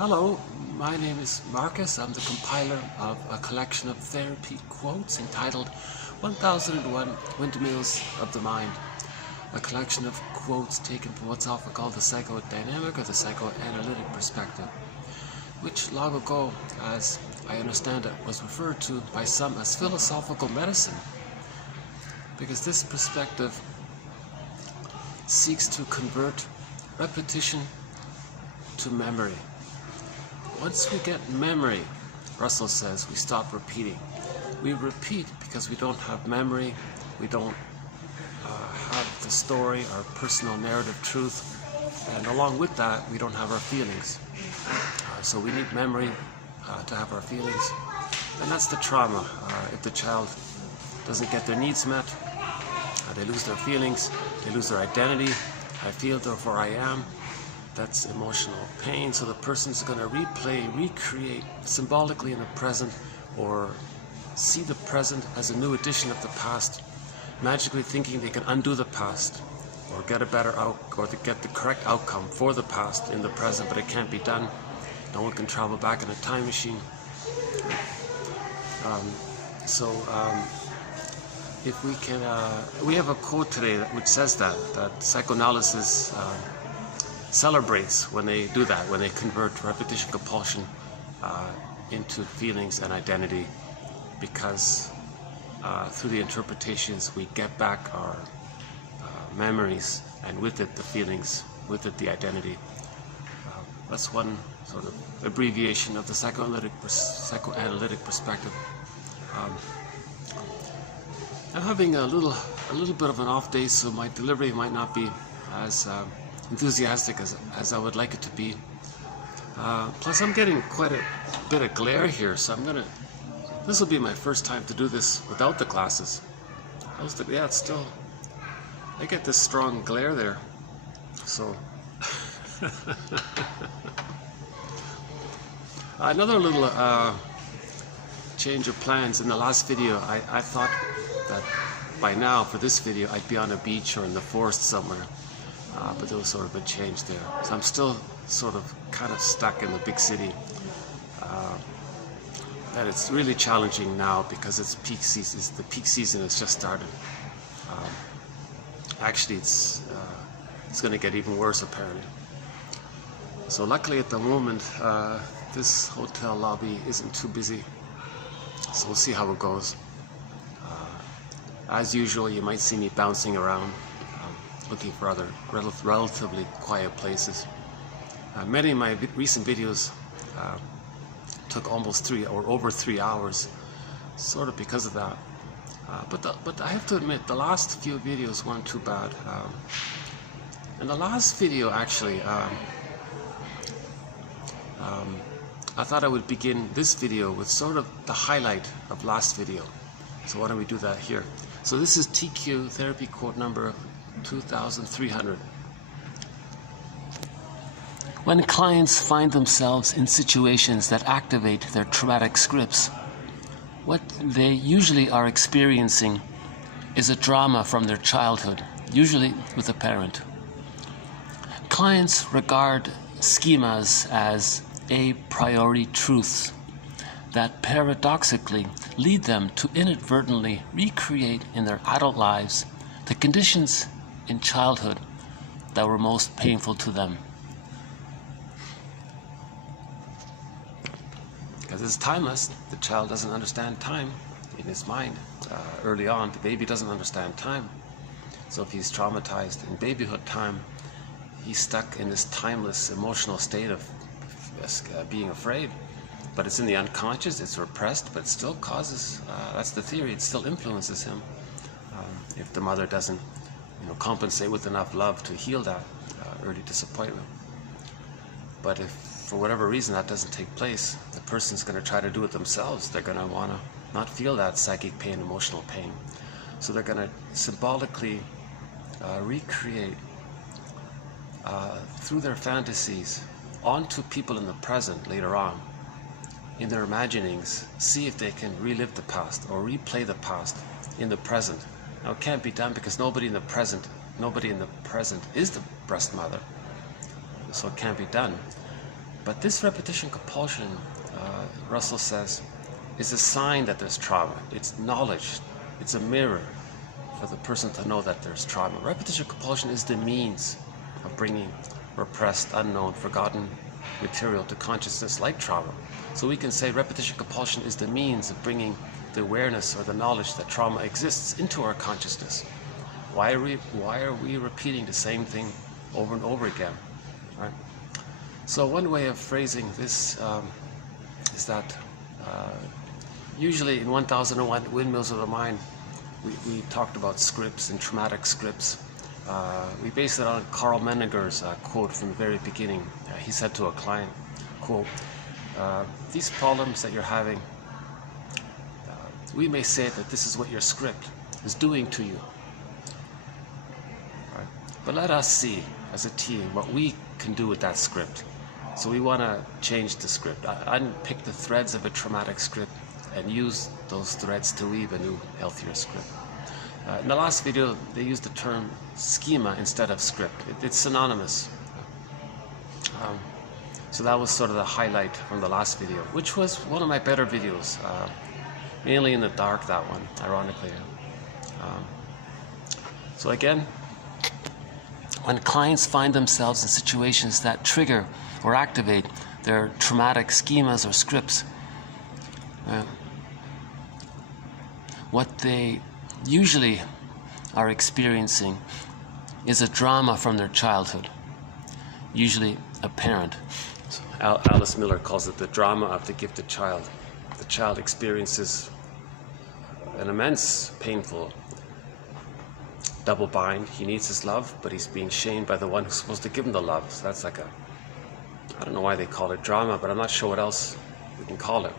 Hello, my name is Marcus. I'm the compiler of a collection of therapy quotes entitled 1001 Windmills of the Mind. A collection of quotes taken from what's often called the psychodynamic or the psychoanalytic perspective, which long ago, as I understand it, was referred to by some as philosophical medicine, because this perspective seeks to convert repetition to memory. Once we get memory, Russell says, we stop repeating. We repeat because we don't have memory, we don't have the story, our personal narrative truth, and along with that, we don't have our feelings. So we need memory to have our feelings, and that's the trauma. If the child doesn't get their needs met, they lose their feelings, they lose their identity. I feel, therefore I am. That's emotional pain. So the person's going to recreate symbolically in the present, or see the present as a new edition of the past, magically thinking they can undo the past, or get a better or to get the correct outcome for the past in the present, but it can't be done. No one can travel back in a time machine. If we can, we have a quote today which says that psychoanalysis celebrates when they do that, when they convert repetition compulsion into feelings and identity, because through the interpretations we get back our memories, and with it the feelings, with it the identity. That's one sort of abbreviation of the psychoanalytic perspective. I'm having a little bit of an off day, so my delivery might not be as enthusiastic as I would like it to be. Plus I'm getting quite a bit of glare here, so this will be my first time to do this without the glasses. Yeah, it's still, I get this strong glare there, so another little change of plans. In the last video, I thought that by now for this video I'd be on a beach or in the forest somewhere, but there was sort of a change there. So I'm still sort of kind of stuck in the big city. And it's really challenging now because it's peak season. The peak season has just started. Actually, it's going to get even worse apparently. So luckily at the moment, this hotel lobby isn't too busy. So we'll see how it goes. As usual, you might see me bouncing around, looking for other relatively quiet places. Many of my recent videos took almost 3 or over 3 hours, sort of because of that. But I have to admit, the last few videos weren't too bad. In the last video, actually, I thought I would begin this video with sort of the highlight of last video. So why don't we do that here? So this is TQ therapy quote number 2300. When clients find themselves in situations that activate their traumatic scripts, what they usually are experiencing is a drama from their childhood, usually with a parent. Clients regard schemas as a priori truths that paradoxically lead them to inadvertently recreate in their adult lives the conditions in childhood that were most painful to them. Because it's timeless, the child doesn't understand time in his mind. Early on, the baby doesn't understand time. So if he's traumatized in babyhood time, he's stuck in this timeless emotional state of being afraid. But it's in the unconscious, it's repressed, but it still causes, that's the theory, it still influences him if the mother doesn't compensate with enough love to heal that early disappointment. But if for whatever reason that doesn't take place, the person's going to try to do it themselves. They're going to want to not feel that psychic pain, emotional pain. So they're going to symbolically recreate through their fantasies onto people in the present later on, in their imaginings, see if they can relive the past or replay the past in the present. Now it can't be done because nobody in the present is the breast mother, so it can't be done. But this repetition compulsion, Russell says, is a sign that there's trauma. It's knowledge. It's a mirror for the person to know that there's trauma. Repetition compulsion is the means of bringing repressed, unknown, forgotten material to consciousness like trauma. So we can say repetition compulsion is the means of bringing the awareness or the knowledge that trauma exists into our consciousness. Why are we repeating the same thing over and over again? Right? So one way of phrasing this is that usually in 1001 Windmills of the Mind, we talked about scripts and traumatic scripts. We based it on Carl Menninger's quote from the very beginning. He said to a client, quote, these problems that you're having, we may say that this is what your script is doing to you. Right? But let us see, as a team, what we can do with that script. So we want to change the script. Unpick the threads of a traumatic script and use those threads to weave a new, healthier script. In the last video, they used the term schema instead of script. It's synonymous. So that was sort of the highlight from the last video, which was one of my better videos. Mainly in the dark, that one, ironically. So again, when clients find themselves in situations that trigger or activate their traumatic schemas or scripts, what they usually are experiencing is a drama from their childhood, usually a parent. So Alice Miller calls it the drama of the gifted child. The child experiences an immense, painful double bind. He needs his love, but he's being shamed by the one who's supposed to give him the love. So that's like I don't know why they call it drama, but I'm not sure what else we can call it.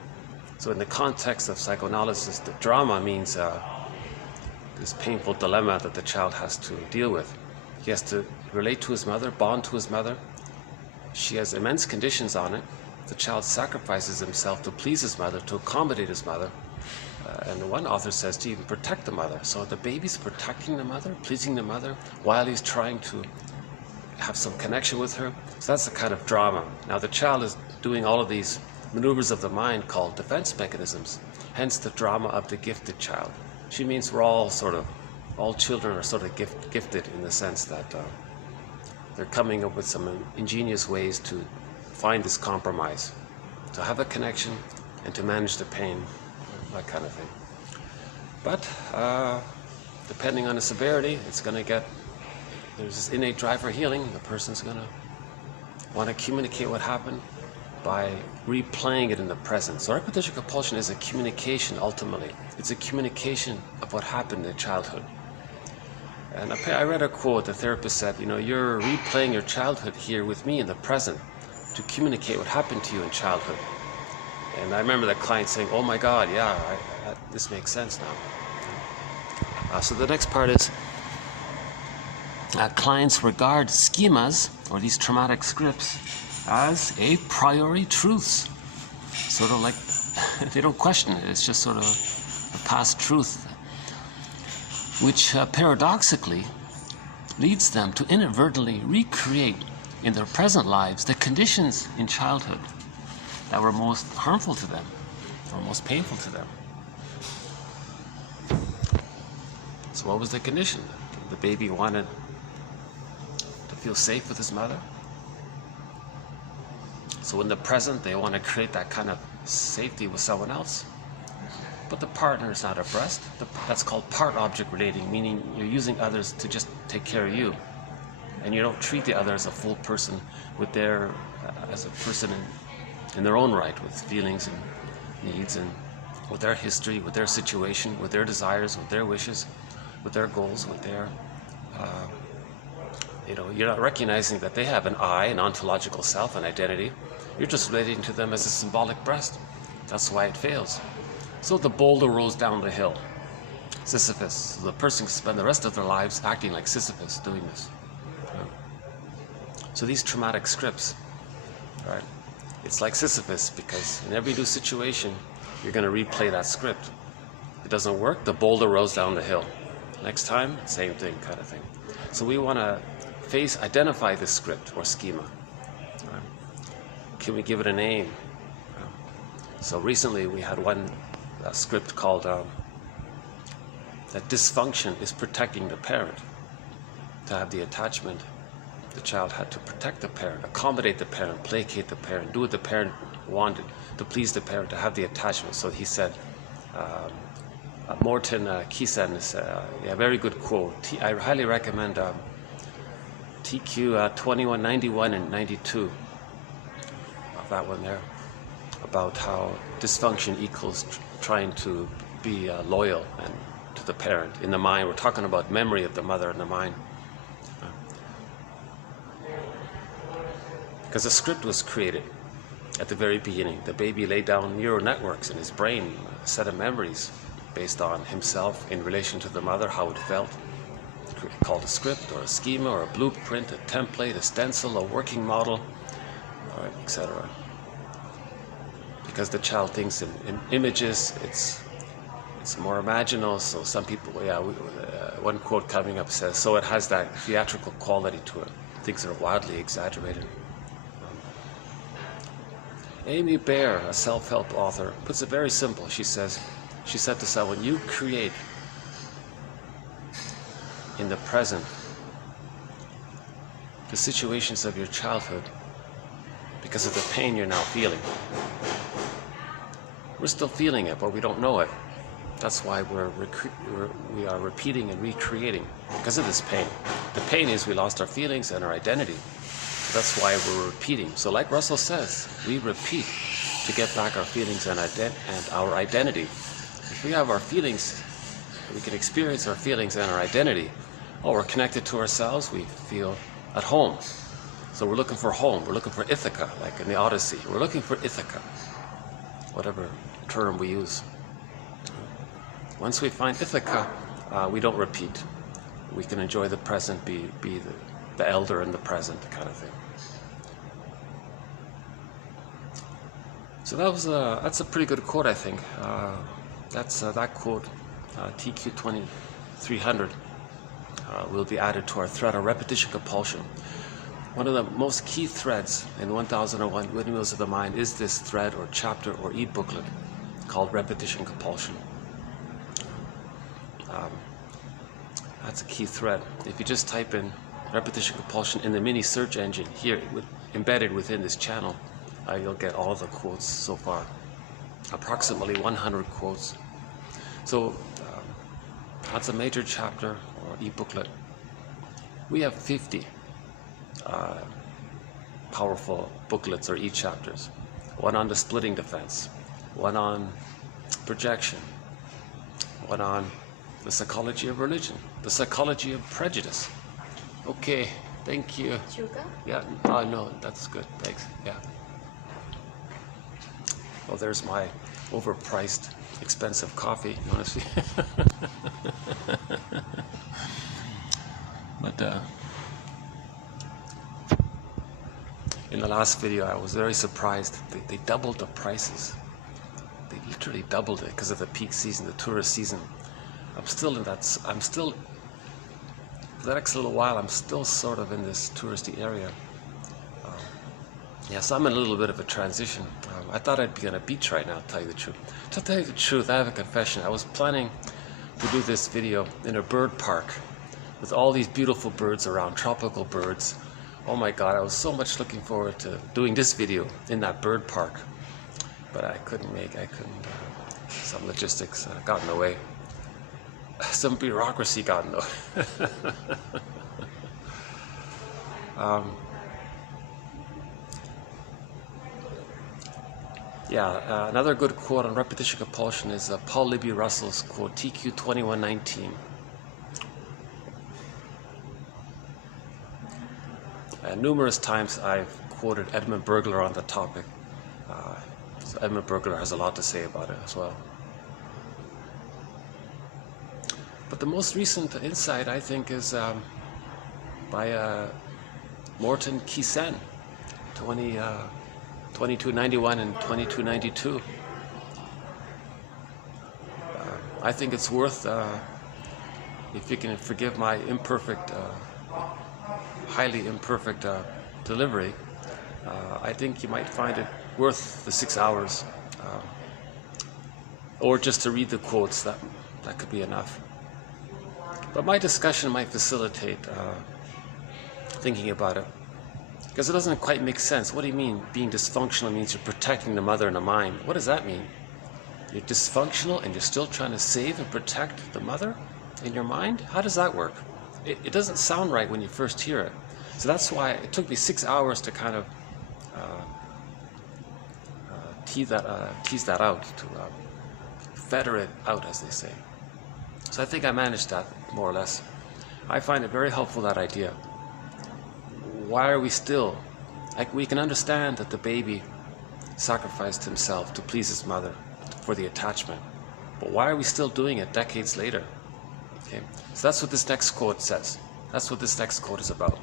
So in the context of psychoanalysis, the drama means this painful dilemma that the child has to deal with. He has to relate to his mother, bond to his mother. She has immense conditions on it. The child sacrifices himself to please his mother, to accommodate his mother. And one author says to even protect the mother. So the baby's protecting the mother, pleasing the mother, while he's trying to have some connection with her. So that's the kind of drama. Now the child is doing all of these maneuvers of the mind called defense mechanisms, hence the drama of the gifted child. She means we're all children are sort of gifted in the sense that they're coming up with some ingenious ways to find this compromise, to have a connection and to manage the pain, that kind of thing. But depending on the severity, there's this innate drive for healing. The person's going to want to communicate what happened by replaying it in the present. So repetition compulsion is a communication ultimately. It's a communication of what happened in childhood. And I read a quote, the therapist said, you're replaying your childhood here with me in the present to communicate what happened to you in childhood. And I remember the client saying, oh my God, yeah, this makes sense now. So the next part is, clients regard schemas, or these traumatic scripts, as a priori truths. Sort of like, they don't question it, it's just sort of a past truth, which paradoxically leads them to inadvertently recreate in their present lives the conditions in childhood that were most harmful to them, or most painful to them. So what was the condition? The baby wanted to feel safe with his mother. So in the present, they want to create that kind of safety with someone else. But the partner is not abreast. That's called part-object relating, meaning you're using others to just take care of you. And you don't treat the other as a full person as a person in their own right, with feelings and needs, and with their history, with their situation, with their desires, with their wishes, with their goals, with their, you're not recognizing that they have an I, an ontological self, an identity. You're just relating to them as a symbolic breast. That's why it fails. So the boulder rolls down the hill. Sisyphus. So the person can spend the rest of their lives acting like Sisyphus, doing this. So these traumatic scripts, right? It's like Sisyphus, because in every new situation, you're going to replay that script. It doesn't work, the boulder rolls down the hill. Next time, same thing, kind of thing. So we want to identify this script or schema. Right? can we give it a name? So recently we had one script called that dysfunction is protecting the parent. To have the attachment, the child had to protect the parent, accommodate the parent, placate the parent, do what the parent wanted to please the parent, to have the attachment. So he said, Morton Kisen is a very good quote. I highly recommend TQ 2191 and 92 of that one there, about how dysfunction equals trying to be loyal and to the parent. In the mind, we're talking about memory of the mother in the mind. Because the script was created at the very beginning. The baby laid down neural networks in his brain, a set of memories based on himself in relation to the mother, how it felt. Called a script or a schema or a blueprint, a template, a stencil, a working model, etc. Because the child thinks in images, it's more imaginal. So some people, one quote coming up says, so it has that theatrical quality to it. Things are wildly exaggerated. Amy Baer, a self-help author, puts it very simple. She said to someone, you create in the present the situations of your childhood because of the pain you're now feeling. We're still feeling it, but we don't know it. That's why we are repeating and recreating because of this pain. The pain is we lost our feelings and our identity. That's why we're repeating. So like Russell says, we repeat to get back our feelings and our identity. If we have our feelings, we can experience our feelings and our identity. Oh, we're connected to ourselves, we feel at home. So we're looking for home, we're looking for Ithaca, like in the Odyssey. We're looking for Ithaca, whatever term we use. Once we find Ithaca, we don't repeat. We can enjoy the present, be the elder in the present kind of thing. So that's a pretty good quote, I think. That quote, TQ 2300, will be added to our thread on repetition compulsion. One of the most key threads in 1001 Windmills of the Mind is this thread or chapter or e-booklet called Repetition Compulsion. That's a key thread. If you just type in repetition compulsion in the mini search engine here, embedded within this channel, you'll get all the quotes so far. Approximately 100 quotes. So that's a major chapter or e-booklet. We have 50 powerful booklets or e-chapters. One on the splitting defense, one on projection, one on the psychology of religion, the psychology of prejudice. Okay, thank you. Sugar? Yeah, no, that's good, thanks, yeah. Well, there's my overpriced, expensive coffee, you want to see? But in the last video, I was very surprised. They doubled the prices. They literally doubled it because of the peak season, the tourist season. For the next little while, I'm still sort of in this touristy area. So I'm in a little bit of a transition. I thought I'd be on a beach right now, to tell you the truth. To tell you the truth, I have a confession. I was planning to do this video in a bird park with all these beautiful birds around, tropical birds. Oh my God, I was so much looking forward to doing this video in that bird park. But I couldn't, some logistics got in the way. Some bureaucracy got in the way. Another good quote on repetition compulsion is Paul Libby Russell's quote, TQ 2119. Numerous times I've quoted Edmund Burglar on the topic. So Edmund Burglar has a lot to say about it as well. But the most recent insight, I think, is by Morton Kisen, 2291 and 2292. I think it's worth, if you can forgive my imperfect, highly imperfect delivery, I think you might find it worth the 6 hours. Or just to read the quotes, that could be enough. But my discussion might facilitate thinking about it. Because it doesn't quite make sense. What do you mean being dysfunctional means you're protecting the mother and the mind? What does that mean? You're dysfunctional and you're still trying to save and protect the mother in your mind? How does that work? It doesn't sound right when you first hear it. So that's why it took me 6 hours to kind of tease that out, to feather it out, as they say. So I think I managed that, more or less. I find it very helpful, that idea. Why are we still, like, we can understand that the baby sacrificed himself to please his mother for the attachment, but why are we still doing it decades later? Okay, so that's what this next quote says. That's what this next quote is about.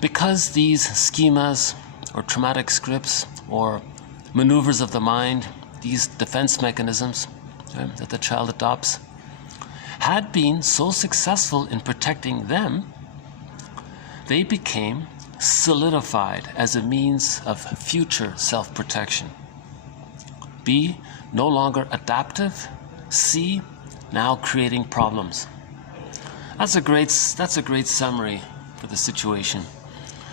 Because these schemas or traumatic scripts or maneuvers of the mind, these defense mechanisms that the child adopts, had been so successful in protecting them, they became solidified as a means of future self-protection. B, no longer adaptive. C, now creating problems. That's a great summary for the situation.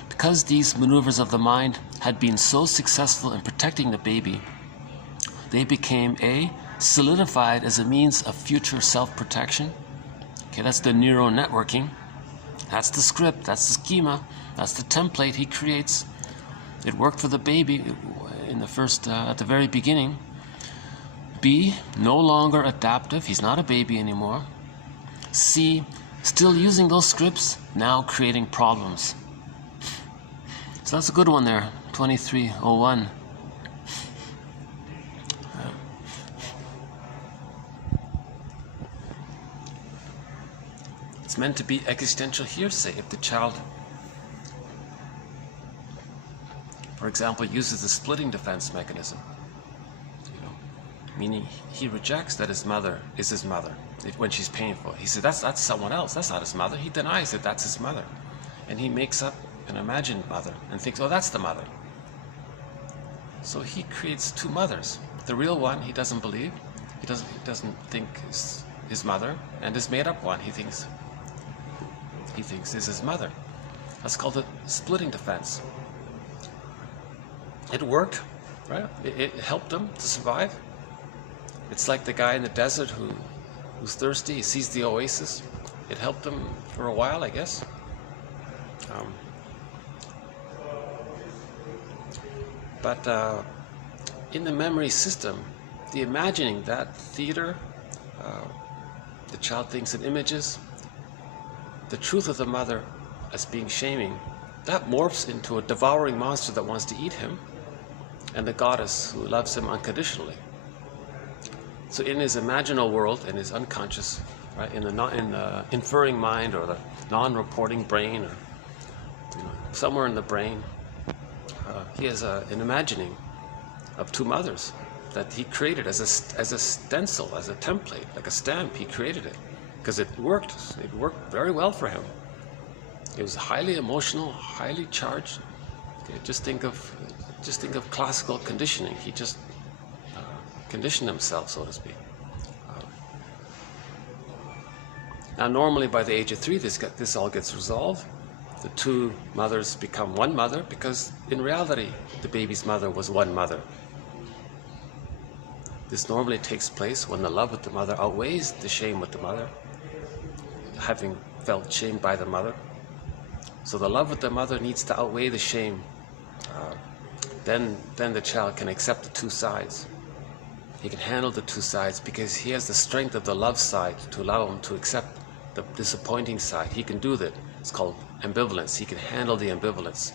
Because these maneuvers of the mind had been so successful in protecting the baby, they became A, solidified as a means of future self-protection. Okay, that's the neural networking. That's the script, that's the schema, that's the template he creates. It worked for the baby in the first, at the very beginning. B, no longer adaptive, he's not a baby anymore. C, still using those scripts, now creating problems. So that's a good one there, 2301. It's meant to be existential hearsay if the child, for example, uses the splitting defense mechanism. Meaning he rejects that his mother is his mother when she's painful. He said that's someone else, that's not his mother. He denies that that's his mother. And he makes up an imagined mother and thinks, oh, that's the mother. So he creates two mothers. The real one he doesn't believe, he doesn't think is his mother, and this made up one he thinks is his mother. That's called the splitting defense. It worked, right? It helped him to survive. It's like the guy in the desert who's thirsty. He sees the oasis. It helped him for a while, I guess. But in the memory system, the imagining, that theater, the child thinks in images, the truth of the mother as being shaming, that morphs into a devouring monster that wants to eat him, and the goddess who loves him unconditionally. So in his imaginal world, in his unconscious, right, in the inferring mind or the non-reporting brain, or somewhere in the brain, he has an imagining of two mothers that he created as a stencil, as a template, like a stamp. He created it because it worked. It worked very well for him. It was highly emotional, highly charged. Okay, just think of classical conditioning. He just conditioned himself, so to speak. Now, normally by the age of 3, this all gets resolved. The two mothers become one mother, because in reality, the baby's mother was one mother. This normally takes place when the love with the mother outweighs the shame with the mother, having felt shamed by the mother. So the love with the mother needs to outweigh the shame. Then the child can accept the two sides. He can handle the two sides because he has the strength of the love side to allow him to accept the disappointing side. He can do that. It's called ambivalence. He can handle the ambivalence.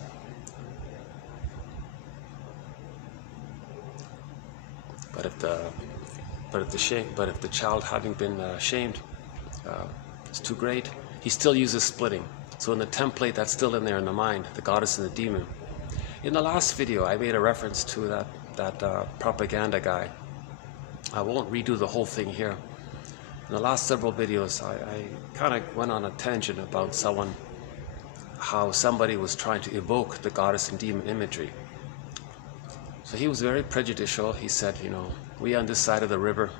But if the child, having been shamed, is too great, he still uses splitting. So in the template, that's still in there in the mind, the goddess and the demon. In the last video, I made a reference to that propaganda guy. I won't redo the whole thing here. In the last several videos, I kind of went on a tangent about how somebody was trying to evoke the goddess and demon imagery. So he was very prejudicial. He said, you know, we on this side of the river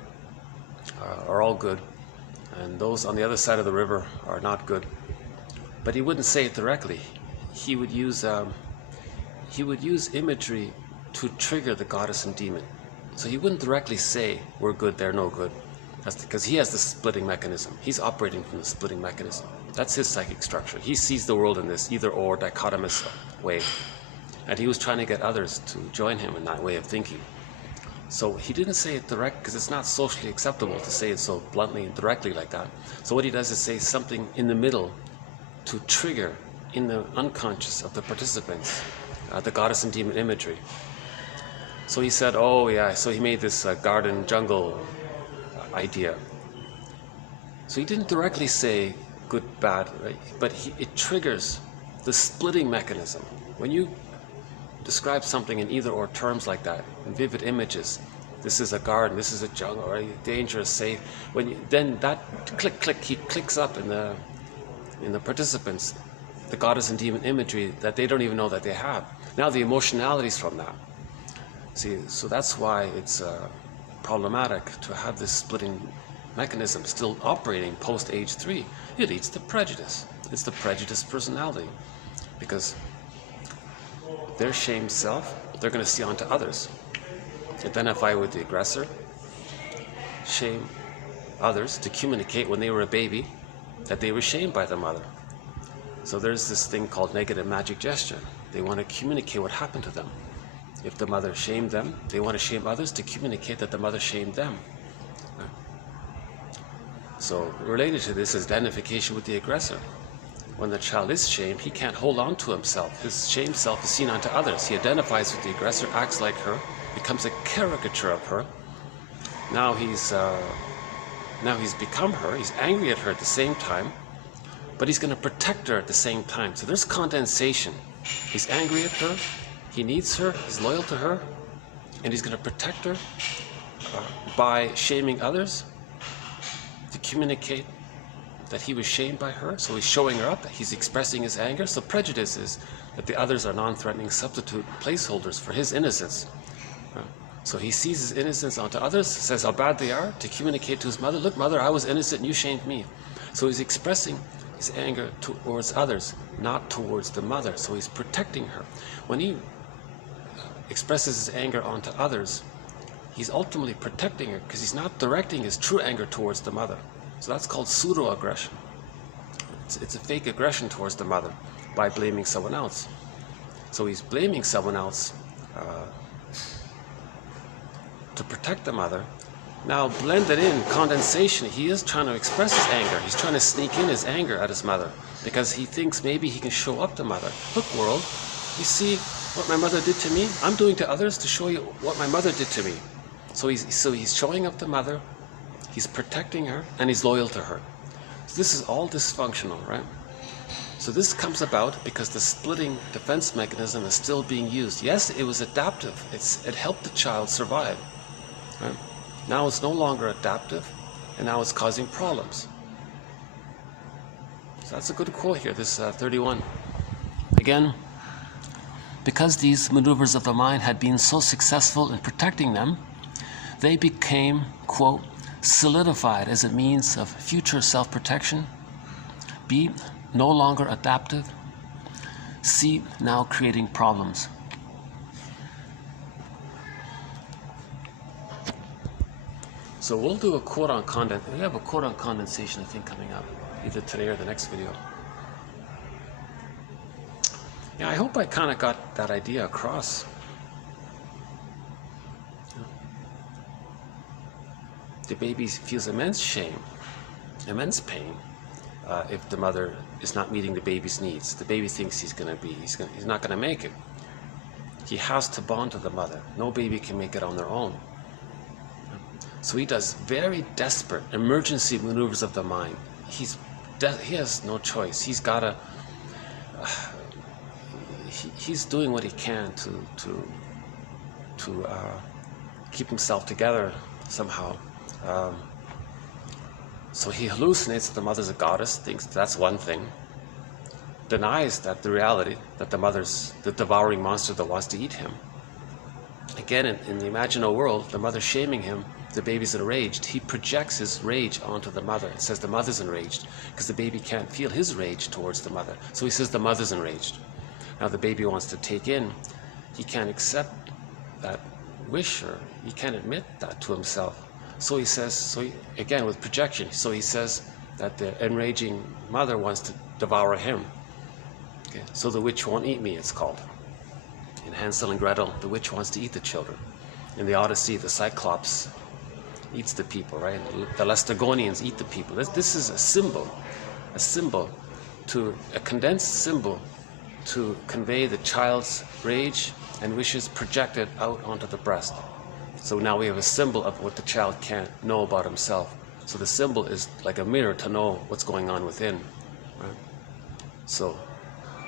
are all good, and those on the other side of the river are not good. But he wouldn't say it directly. He would use imagery to trigger the goddess and demon. So he wouldn't directly say, we're good, they're no good. That's because he has the splitting mechanism. He's operating from the splitting mechanism. That's his psychic structure. He sees the world in this either-or dichotomous way. And he was trying to get others to join him in that way of thinking. So he didn't say it direct, because it's not socially acceptable to say it so bluntly and directly like that. So what he does is say something in the middle to trigger in the unconscious of the participants the goddess and demon imagery. So he said, oh yeah, so he made this garden jungle idea. So he didn't directly say good, bad, right? But it triggers the splitting mechanism. When you describe something in either or terms like that, in vivid images, this is a garden, this is a jungle, right? Dangerous, safe. Then that click, he clicks up in the participants the goddess and demon imagery that they don't even know that they have. Now the emotionalities from that. See, so that's why it's problematic to have this splitting mechanism still operating post age 3. It leads to prejudice. It's the prejudiced personality, because their shamed self, they're going to see onto others. Identify with the aggressor, shame others to communicate when they were a baby that they were shamed by the mother. So there's this thing called negative magic gesture. They want to communicate what happened to them. If the mother shamed them, they want to shame others to communicate that the mother shamed them. So related to this is identification with the aggressor. When the child is shamed, he can't hold on to himself. His shamed self is seen onto others. He identifies with the aggressor, acts like her, becomes a caricature of her. Now he's become her. He's angry at her at the same time, but he's going to protect her at the same time. So there's condensation. He's angry at her, he needs her, he's loyal to her, and he's going to protect her by shaming others to communicate that he was shamed by her. So he's showing her up, he's expressing his anger. So prejudice is that the others are non-threatening substitute placeholders for his innocence. So he sees his innocence onto others, says how bad they are, to communicate to his mother, look mother, I was innocent and you shamed me. So he's expressing his anger towards others, not towards the mother. So he's protecting her. When he expresses his anger onto others, he's ultimately protecting her, because he's not directing his true anger towards the mother. So that's called pseudo-aggression. It's a fake aggression towards the mother by blaming someone else. So he's blaming someone else to protect the mother. Now blended in, condensation, he is trying to express his anger. He's trying to sneak in his anger at his mother, because he thinks maybe he can show up to mother. Look world, you see what my mother did to me? I'm doing to others to show you what my mother did to me. So he's showing up to mother, he's protecting her, and he's loyal to her. So this is all dysfunctional, right? So this comes about because the splitting defense mechanism is still being used. Yes, it was adaptive. It helped the child survive, right? Now it's no longer adaptive, and now it's causing problems. So that's a good quote here, this 31. Again, because these maneuvers of the mind had been so successful in protecting them, they became, quote, solidified as a means of future self-protection. B, no longer adaptive. C, now creating problems. So we'll do a quote on we have a quote on condensation, I think, coming up, either today or the next video. Yeah, I hope I kind of got that idea across. The baby feels immense shame, immense pain, if the mother is not meeting the baby's needs. The baby thinks he's not going to make it. He has to bond to the mother. No baby can make it on their own. So he does very desperate emergency maneuvers of the mind. He has no choice. He's got to. He's doing what he can to keep himself together somehow. So he hallucinates that the mother's a goddess. Thinks that's one thing. denies that the reality that the mother's the devouring monster that wants to eat him. Again, in the imaginal world, the mother's shaming him, the baby's enraged. He projects his rage onto the mother. It says the mother's enraged because the baby can't feel his rage towards the mother. So he says the mother's enraged. Now the baby wants to take in, he can't accept that wish, or he can't admit that to himself. So he says, again with projection, so he says that the enraging mother wants to devour him. Okay? So the witch won't eat me, it's called. In Hansel and Gretel, the witch wants to eat the children. In the Odyssey, the Cyclops eats the people, right? The Laestagonians eat the people. This is a symbol, a condensed symbol to convey the child's rage and wishes projected out onto the breast. So now we have a symbol of what the child can't know about himself. So the symbol is like a mirror to know what's going on within. Right? So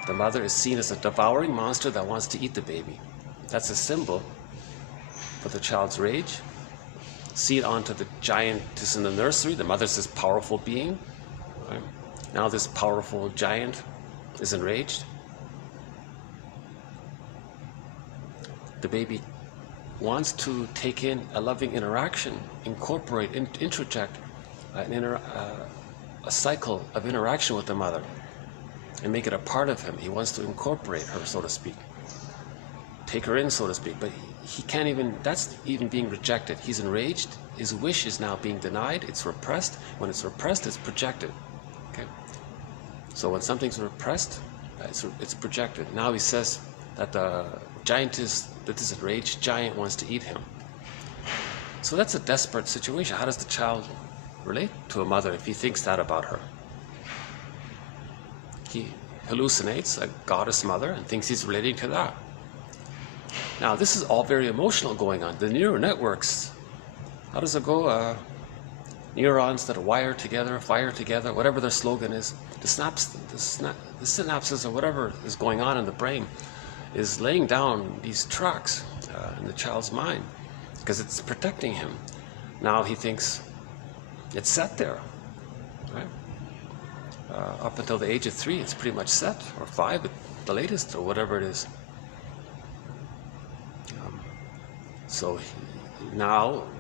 the mother is seen as a devouring monster that wants to eat the baby. That's a symbol for the child's rage. Seen onto the giantess in the nursery, the mother's this powerful being. Right? Now this powerful giant is enraged. The baby wants to take in a loving interaction, incorporate, interject a cycle of interaction with the mother and make it a part of him. He wants to incorporate her, so to speak, take her in, so to speak, but he can't even, that's even being rejected. He's enraged, his wish is now being denied, it's repressed. When it's repressed, it's projected. Okay? So when something's repressed, it's projected. Now he says that the giantess, that this enraged giant wants to eat him. So that's a desperate situation. How does the child relate to a mother if he thinks that about her? He hallucinates a goddess mother and thinks he's relating to that. Now this is all very emotional going on. The neural networks, how does it go? Neurons that are wired together, fire together, whatever their slogan is, the synapses or whatever is going on in the brain is laying down these tracks in the child's mind because it's protecting him. Now he thinks it's set there, right? Up until the age of 3, it's pretty much set, or 5 at the latest, or whatever it is.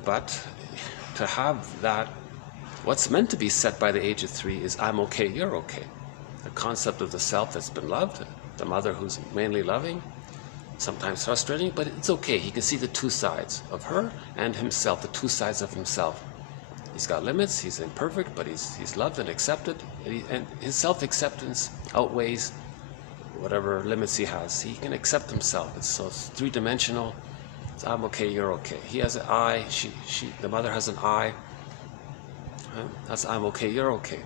But to have that, what's meant to be set by the age of 3 is I'm okay, you're okay. The concept of the self that's been loved, the mother who's mainly loving, sometimes frustrating, but it's okay. He can see the two sides of her and himself, the two sides of himself. He's got limits, he's imperfect, but he's loved and accepted, and his self-acceptance outweighs whatever limits he has. He can accept himself. It's three-dimensional. It's I'm okay, you're okay. He has an I, the mother has an I. That's I'm okay, you're okay.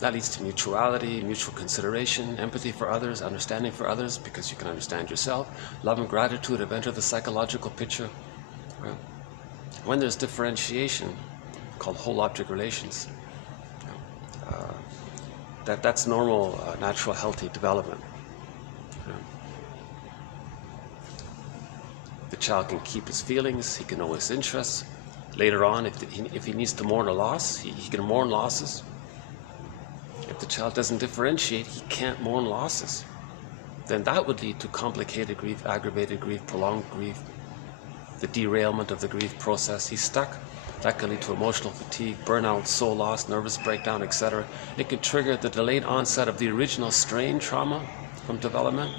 That leads to mutuality, mutual consideration, empathy for others, understanding for others, because you can understand yourself. Love and gratitude have entered the psychological picture. Right? When there's differentiation, called whole object relations, that's normal, natural, healthy development. The child can keep his feelings, he can know his interests. Later on, if he needs to mourn a loss, he can mourn losses. If the child doesn't differentiate, he can't mourn losses. Then that would lead to complicated grief, aggravated grief, prolonged grief, the derailment of the grief process. He's stuck. That can lead to emotional fatigue, burnout, soul loss, nervous breakdown, etc. It could trigger the delayed onset of the original strain trauma from development.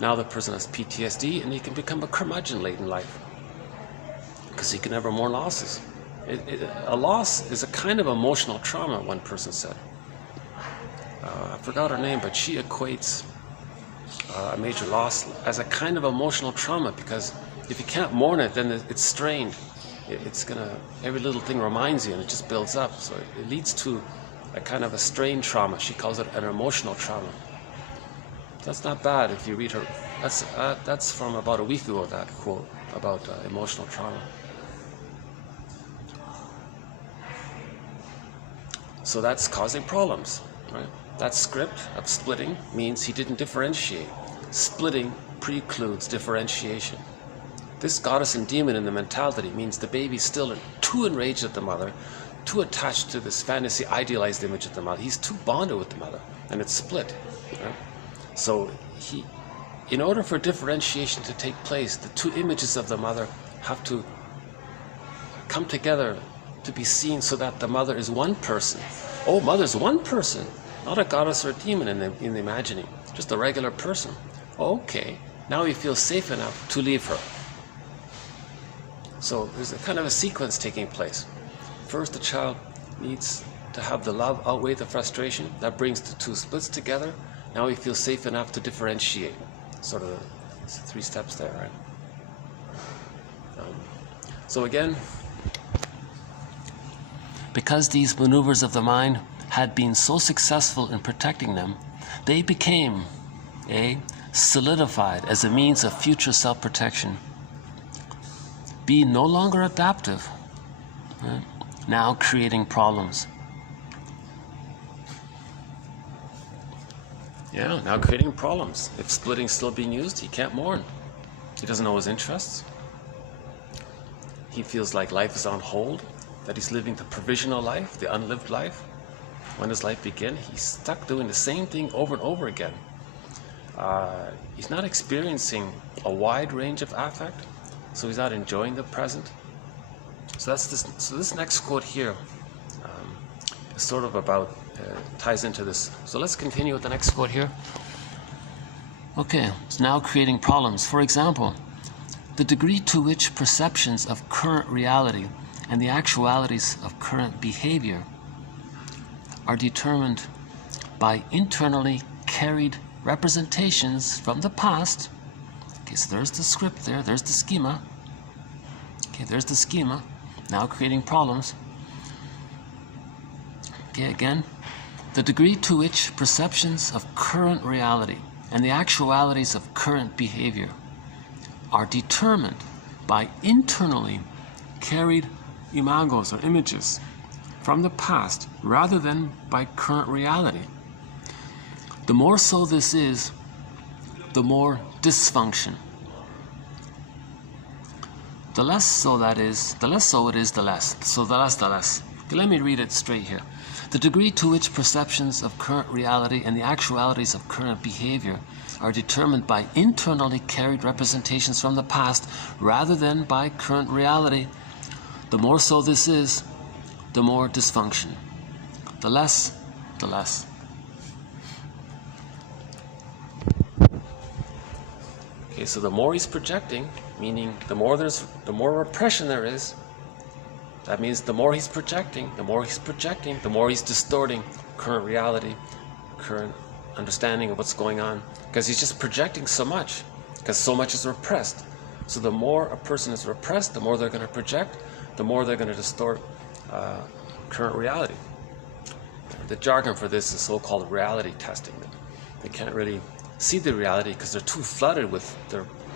Now the person has PTSD, and he can become a curmudgeon late in life because he can never mourn losses. A loss is a kind of emotional trauma, one person said. I forgot her name, but she equates a major loss as a kind of emotional trauma, because if you can't mourn it, then it's strained. Every little thing reminds you, and it just builds up. So it leads to a kind of a strained trauma. She calls it an emotional trauma. That's not bad if you read her. That's from about a week ago, that quote about emotional trauma. So that's causing problems, right? That script of splitting means he didn't differentiate. Splitting precludes differentiation. This goddess and demon in the mentality means the baby's still too enraged at the mother, too attached to this fantasy idealized image of the mother. He's too bonded with the mother, and it's split. Right? So in order for differentiation to take place, the two images of the mother have to come together to be seen so that the mother is one person. Oh, mother's one person, not a goddess or a demon in the imagining, just a regular person. Okay, now we feel safe enough to leave her. So there's a kind of a sequence taking place. First, the child needs to have the love outweigh the frustration. That brings the two splits together. Now we feel safe enough to differentiate. Sort of it's 3 steps there, right? So again, because these maneuvers of the mind had been so successful in protecting them, they became solidified as a means of future self-protection. B, no longer adaptive, right? Now creating problems. Yeah, now creating problems. If splitting's still being used, he can't mourn. He doesn't know his interests. He feels like life is on hold, that he's living the provisional life, the unlived life. When does life begin? He's stuck doing the same thing over and over again. He's not experiencing a wide range of affect, so he's not enjoying the present. So this next quote here is sort of about, ties into this. So let's continue with the next quote here. Okay, it's now creating problems. For example, the degree to which perceptions of current reality and the actualities of current behavior are determined by internally carried representations from the past. Okay, so there's the script there, there's the schema. Okay, there's the schema, now creating problems. Okay, again, the degree to which perceptions of current reality and the actualities of current behavior are determined by internally carried imagos or images from the past rather than by current reality. The more so this is, the more dysfunction. The less so that is, the less so it is, the less. So the less. Okay, let me read it straight here. The degree to which perceptions of current reality and the actualities of current behavior are determined by internally carried representations from the past rather than by current reality. The more so this is, the more dysfunction. The less, the less. Okay, so the more he's projecting, meaning the more repression there is, that means the more he's projecting, the more he's distorting current reality, current understanding of what's going on, because he's just projecting so much, because so much is repressed. So the more a person is repressed, the more they're going to project, the more they're going to distort current reality. The jargon for this is so-called reality testing. They can't really see the reality because they're too flooded with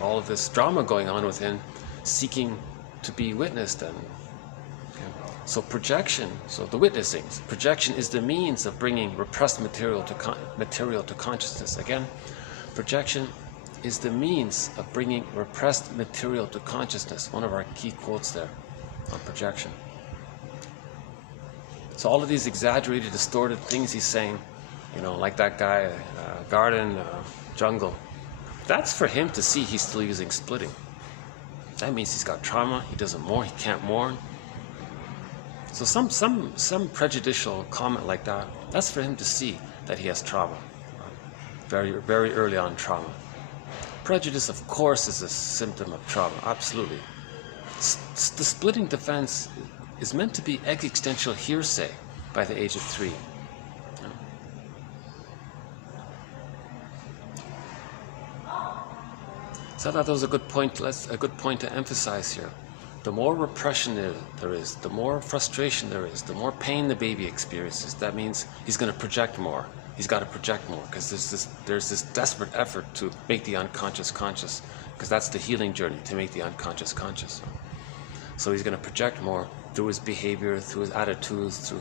all of this drama going on within, seeking to be witnessed. And so projection, so the witnessing, projection is the means of bringing repressed material to consciousness. Again, projection is the means of bringing repressed material to consciousness. One of our key quotes there on projection. So all of these exaggerated, distorted things he's saying, like that guy, garden, jungle, that's for him to see he's still using splitting. That means he's got trauma, he doesn't mourn, he can't mourn. So some prejudicial comment like that, that's for him to see that he has trauma. Very, very early on trauma. Prejudice, of course, is a symptom of trauma, absolutely. The splitting defense is meant to be existential hearsay by the age of 3. So I thought that was a good point to emphasize here. The more repression there is, the more frustration there is, the more pain the baby experiences. That means he's going to project more. He's got to project more because there's this desperate effort to make the unconscious conscious, because that's the healing journey, to make the unconscious conscious. So he's going to project more through his behavior, through his attitudes,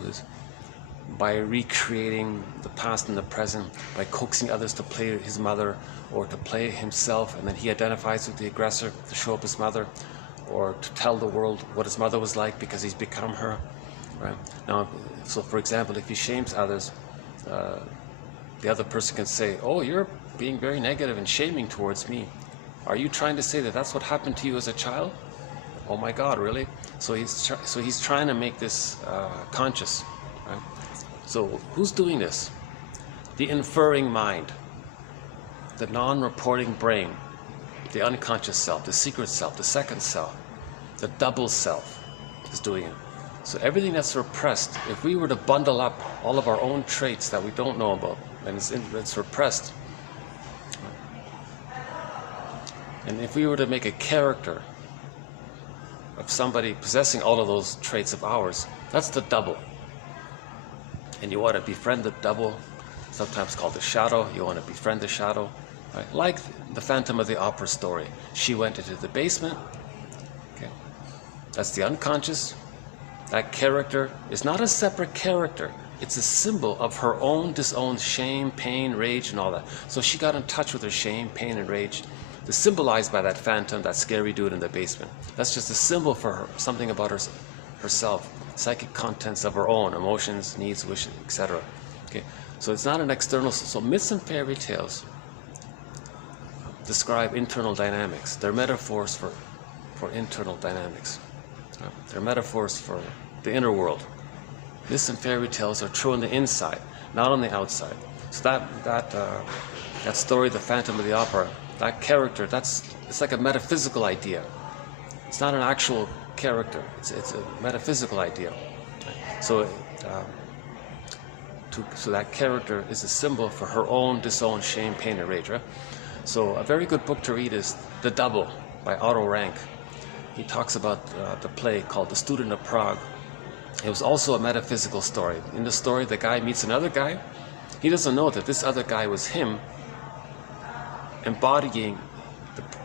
by recreating the past and the present, by coaxing others to play his mother or to play himself, and then he identifies with the aggressor to show up his mother, or to tell the world what his mother was like because he's become her. Right? Now, so for example, if he shames others, the other person can say, oh, you're being very negative and shaming towards me. Are you trying to say that that's what happened to you as a child? Oh my God, really? So he's trying to make this conscious. Right? So who's doing this? The inferring mind, the non-reporting brain, the unconscious self, the secret self, the second self, the double self is doing it. So everything that's repressed, if we were to bundle up all of our own traits that we don't know about, and it's repressed, and if we were to make a character of somebody possessing all of those traits of ours, that's the double. And you want to befriend the double, sometimes called the shadow. You want to befriend the shadow, right? Like the Phantom of the Opera story. She went into the basement. Okay, that's the unconscious. That character is not a separate character. It's a symbol of her own disowned shame, pain, rage, and all that. So she got in touch with her shame, pain, and rage. They're symbolized by that phantom, that scary dude in the basement. That's just a symbol for her, something about herself, psychic contents of her own, emotions, needs, wishes, etc. Okay, so it's not an external. So myths and fairy tales describe internal dynamics. They're metaphors for internal dynamics. They're metaphors for the inner world. Myths and fairy tales are true on the inside, not on the outside. So that story, The Phantom of the Opera, that character, it's like a metaphysical idea. It's not an actual character. It's a metaphysical idea. So that character is a symbol for her own disowned shame, pain, and rage. Right? So a very good book to read is The Double by Otto Rank. He talks about the play called The Student of Prague. It was also a metaphysical story. In the story, the guy meets another guy. He doesn't know that this other guy was him, embodying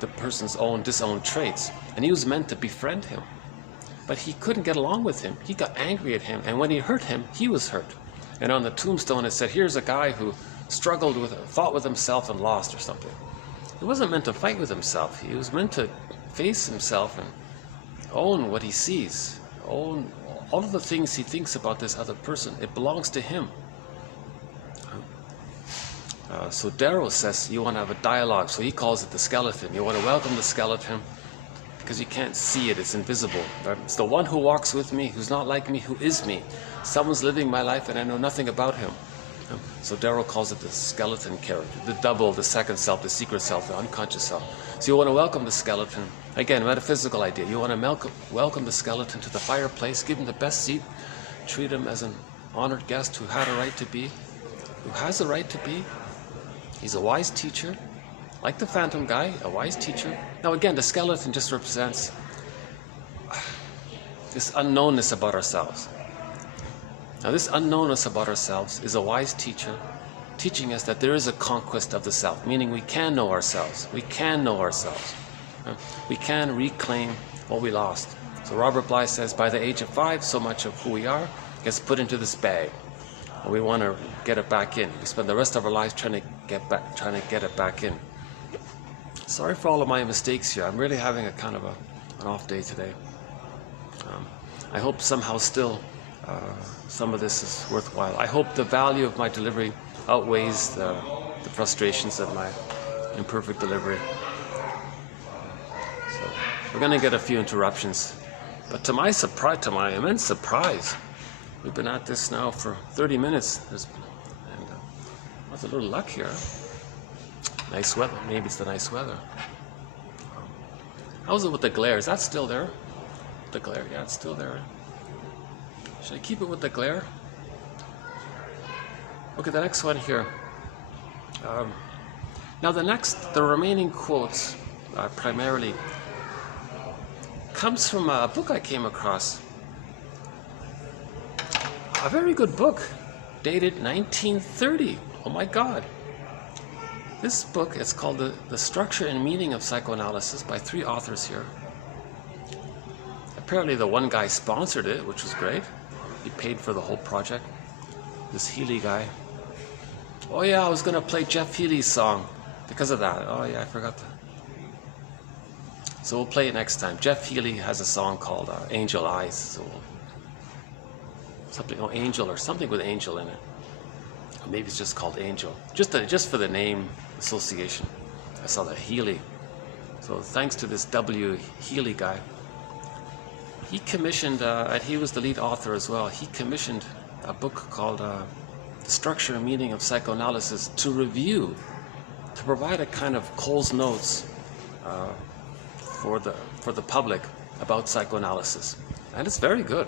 the person's own disowned traits. And he was meant to befriend him. But he couldn't get along with him. He got angry at him. And when he hurt him, he was hurt. And on the tombstone, it said, here's a guy who fought with himself and lost or something. He wasn't meant to fight with himself. He was meant to face himself and own what he sees, own all of the things he thinks about this other person. It belongs to him. So Darrow says you want to have a dialogue, so he calls it the skeleton. You want to welcome the skeleton because you can't see it, it's invisible. Right? It's the one who walks with me, who's not like me, who is me. Someone's living my life and I know nothing about him. So Darrow calls it the skeleton character, the double, the second self, the secret self, the unconscious self. So you want to welcome the skeleton. Again, metaphysical idea. You want to welcome the skeleton to the fireplace, give him the best seat, treat him as an honored guest who had a right to be, who has a right to be. He's a wise teacher, like the phantom guy, a wise teacher. Now again, the skeleton just represents this unknownness about ourselves. Now this unknownness about ourselves is a wise teacher teaching us that there is a conquest of the self, meaning we can know ourselves. We can know ourselves. We can reclaim what we lost. So Robert Bly says, by the age of 5, so much of who we are gets put into this bag. And we want to get it back in. We spend the rest of our lives trying to get it back in. Sorry for all of my mistakes here. I'm really having a kind of an off day today. I hope somehow still some of this is worthwhile. I hope the value of my delivery outweighs the frustrations of my imperfect delivery. So we're going to get a few interruptions. But to my surprise, to my immense surprise, we've been at this now for 30 minutes. With a little luck here. Nice weather. Maybe it's the nice weather. How's it with the glare? Is that still there? The glare, yeah, it's still there. Should I keep it with the glare? Okay, the next one here. Now the remaining quotes primarily comes from a book I came across. A very good book, dated 1930. Oh my God. This book, it's called The Structure and Meaning of Psychoanalysis by 3 authors here. Apparently the one guy sponsored it, which was great. He paid for the whole project. This Healy guy. Oh yeah, I was going to play Jeff Healy's song because of that. Oh yeah, I forgot that. So we'll play it next time. Jeff Healy has a song called Angel Eyes. So Angel or something with angel in it. maybe it's just called angel. Just for the name association. I saw that Healy. So thanks to this W. Healy guy, he commissioned, and he was the lead author as well, he commissioned a book called The Structure and Meaning of Psychoanalysis to review, to provide a kind of Cole's notes for the public about psychoanalysis. And it's very good.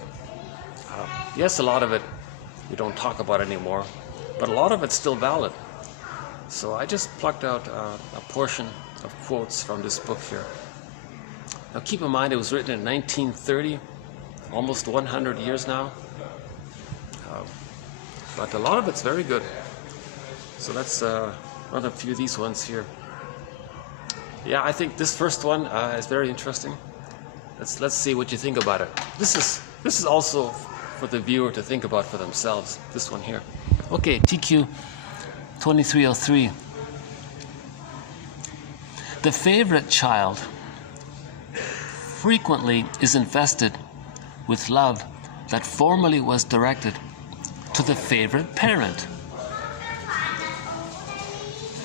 Yes, a lot of it we don't talk about anymore, but a lot of it's still valid. So I just plucked out a portion of quotes from this book here. Now keep in mind it was written in 1930, almost 100 years now. But a lot of it's very good. So that's another few of these ones here. Yeah, I think this first one is very interesting. Let's see what you think about it. This is also for the viewer to think about for themselves. This one here. Okay, TQ 2303. The favorite child frequently is invested with love that formerly was directed to the favorite parent.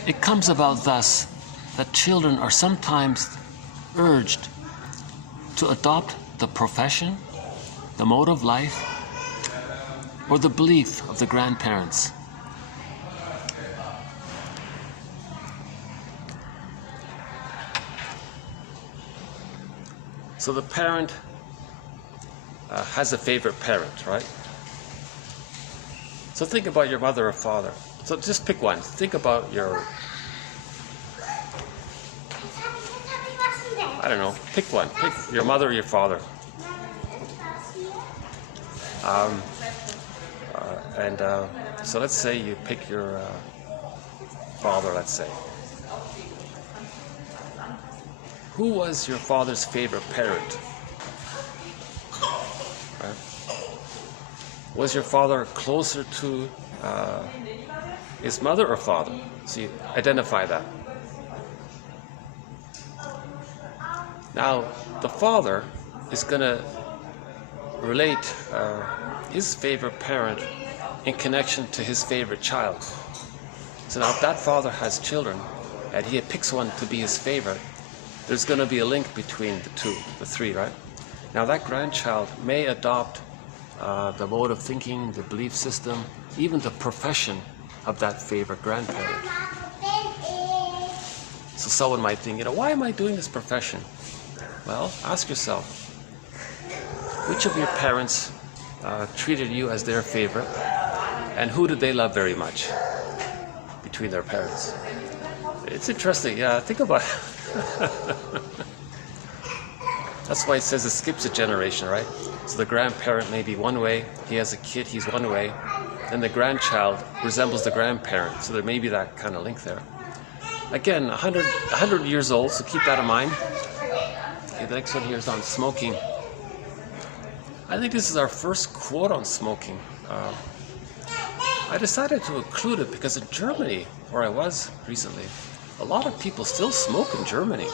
It comes about thus that children are sometimes urged to adopt the profession, the mode of life, or the belief of the grandparents. So the parent has a favorite parent, right? So think about your mother or father. So just pick one. Think about your, I don't know, pick one. Pick your mother or your father. So let's say you pick your father, let's say. Who was your father's favorite parent? Right? Was your father closer to his mother or father? So you identify that. Now, the father is going to relate his favorite parent in connection to his favorite child. So now if that father has children and he picks one to be his favorite, there's going to be a link between the three, right? Now that grandchild may adopt the mode of thinking, the belief system, even the profession of that favorite grandparent. So someone might think, why am I doing this profession? Well, ask yourself, which of your parents treated you as their favorite, and who did they love very much between their parents? It's interesting, yeah, think about it. That's why it says it skips a generation, right? So the grandparent may be one way, he has a kid, he's one way, and the grandchild resembles the grandparent, so there may be that kind of link there. Again, 100 years old, so keep that in mind. Okay, the next one here is on smoking. I think this is our first quote on smoking. I decided to include it because in Germany, where I was recently, a lot of people still smoke in Germany.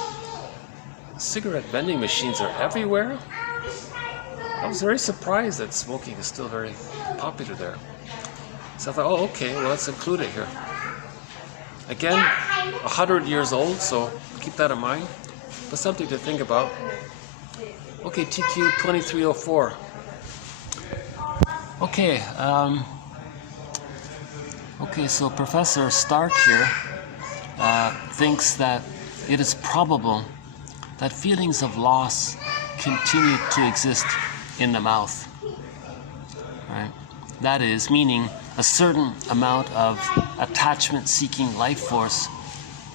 Cigarette vending machines are everywhere. I was very surprised that smoking is still very popular there. So I thought, oh, okay, well, let's include it here. Again, 100 years old, so keep that in mind. But something to think about. Okay, TQ 2304. Okay, so Professor Stark here thinks that it is probable that feelings of loss continue to exist in the mouth. Right? That is, meaning a certain amount of attachment-seeking life force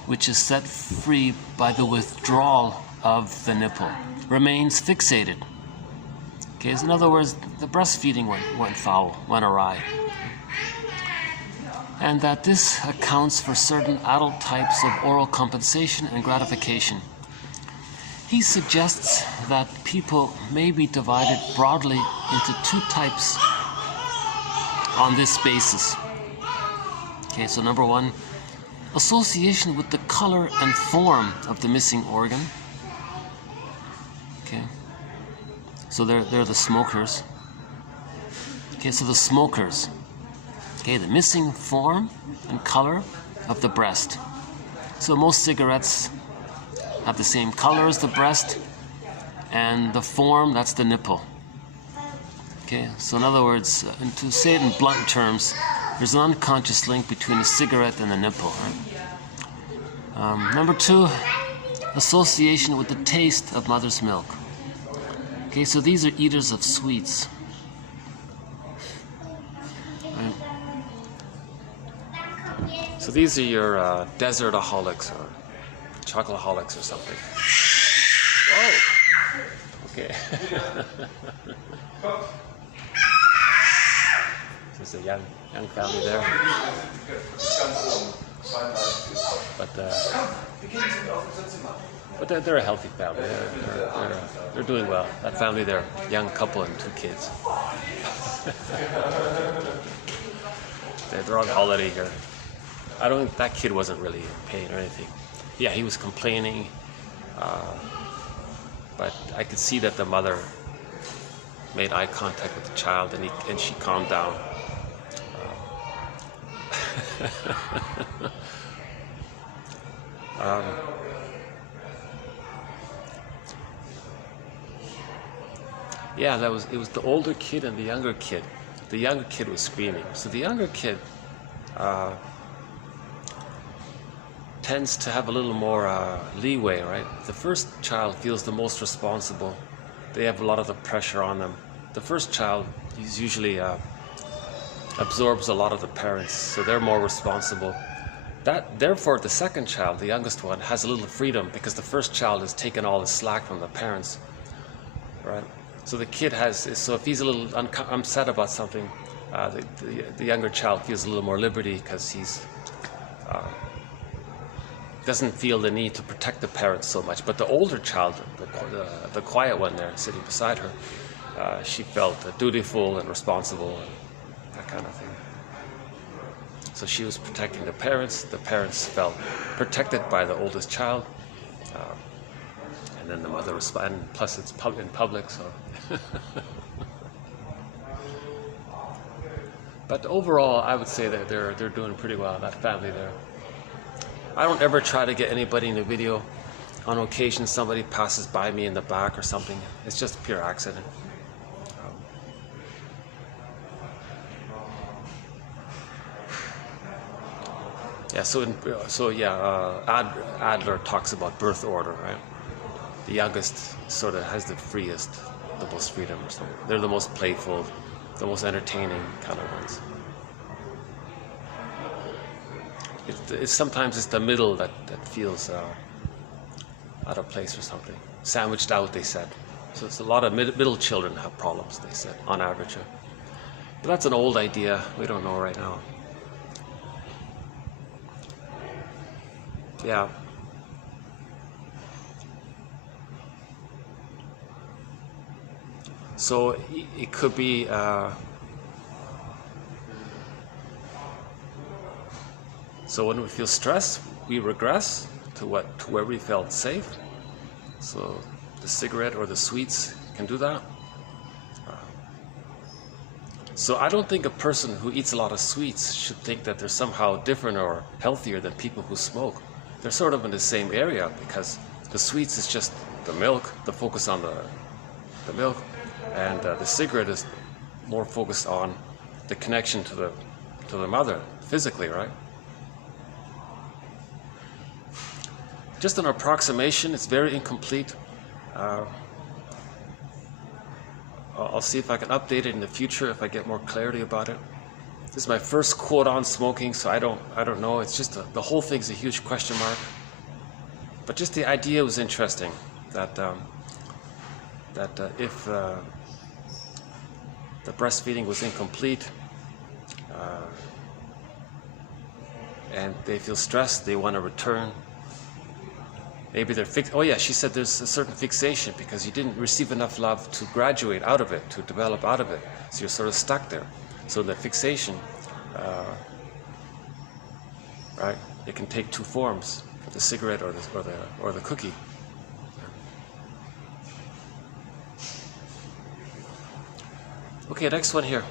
which is set free by the withdrawal of the nipple remains fixated. Okay, so in other words, the breastfeeding went foul, went awry. And that this accounts for certain adult types of oral compensation and gratification. He suggests that people may be divided broadly into two types on this basis. Okay, so number one, association with the color and form of the missing organ. Okay, so they're the smokers. Okay, so the smokers. Okay, the missing form and color of the breast. So most cigarettes have the same color as the breast, and the form, that's the nipple. Okay, so in other words, and to say it in blunt terms, there's an unconscious link between the cigarette and the nipple. Right? Number 2, association with the taste of mother's milk. Okay, so these are eaters of sweets. Right? So these are your desertaholics or chocolateholics or something. Whoa! Okay. There's a young family there. But they're a healthy family. They're doing well. That family there, young couple and 2 kids. They're on holiday here. I don't think that kid wasn't really in pain or anything. Yeah, he was complaining, but I could see that the mother made eye contact with the child, and she calmed down. Yeah, it was the older kid and the younger kid. The younger kid was screaming. So the younger kid tends to have a little more leeway, right? The first child feels the most responsible. They have a lot of the pressure on them. The first child is usually absorbs a lot of the parents, so they're more responsible. Therefore, the second child, the youngest one, has a little freedom because the first child has taken all the slack from the parents, right? So the kid so if he's a little upset about something, the younger child feels a little more liberty because he's doesn't feel the need to protect the parents so much. But the older child, the quiet one there sitting beside her, she felt dutiful and responsible and that kind of thing. So she was protecting the parents felt protected by the oldest child, and then the mother was, and plus it's in public, so. But overall, I would say that they're doing pretty well, that family there. I don't ever try to get anybody in the video. On occasion, somebody passes by me in the back or something. It's just pure accident. Yeah, Adler talks about birth order, right? The youngest sort of has the most freedom or something. They're the most playful, the most entertaining kind of ones. Sometimes it's the middle that feels out of place or something. Sandwiched out, they said. So it's a lot of middle children have problems, they said, on average. But that's an old idea. We don't know right now. Yeah. So it could be so when we feel stressed, we regress to where we felt safe. So the cigarette or the sweets can do that. So I don't think a person who eats a lot of sweets should think that they're somehow different or healthier than people who smoke. They're sort of in the same area because the sweets is just the milk, the focus on the milk, and the cigarette is more focused on the connection to the mother physically, right? Just an approximation, it's very incomplete. I'll see if I can update it in the future if I get more clarity about it. This is my first quote on smoking, so I don't know. It's just the whole thing's a huge question mark. But just the idea was interesting that if the breastfeeding was incomplete and they feel stressed, they want to return. Maybe they're fixed. Oh yeah, she said there's a certain fixation because you didn't receive enough love to graduate out of it, to develop out of it. So you're sort of stuck there. So the fixation, right? It can take 2 forms: the cigarette or the cookie. Okay, next one here.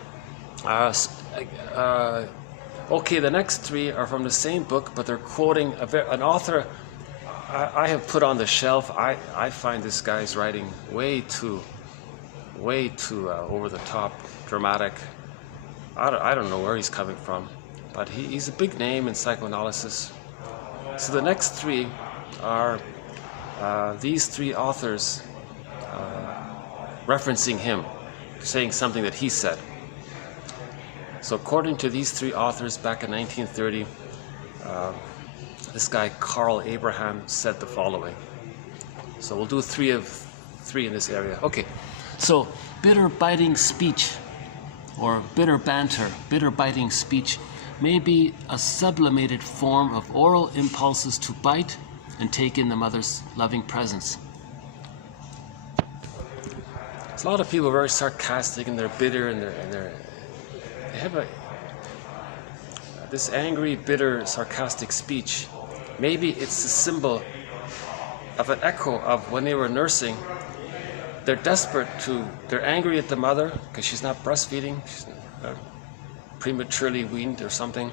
Okay, the next three are from the same book, but they're quoting an author I have put on the shelf. I find this guy's writing way too over the top, dramatic. I don't know where he's coming from, but he's a big name in psychoanalysis. So the next three are these three authors referencing him, saying something that he said. So according to these three authors back in 1930, this guy Carl Abraham said the following. So we'll do three in this area. Okay, so bitter biting speech, or bitter banter, bitter biting speech, may be a sublimated form of oral impulses to bite and take in the mother's loving presence. So a lot of people are very sarcastic and they're bitter and they have this angry, bitter, sarcastic speech. Maybe it's a symbol of an echo of when they were nursing. They're they're angry at the mother because she's not breastfeeding, she's prematurely weaned or something,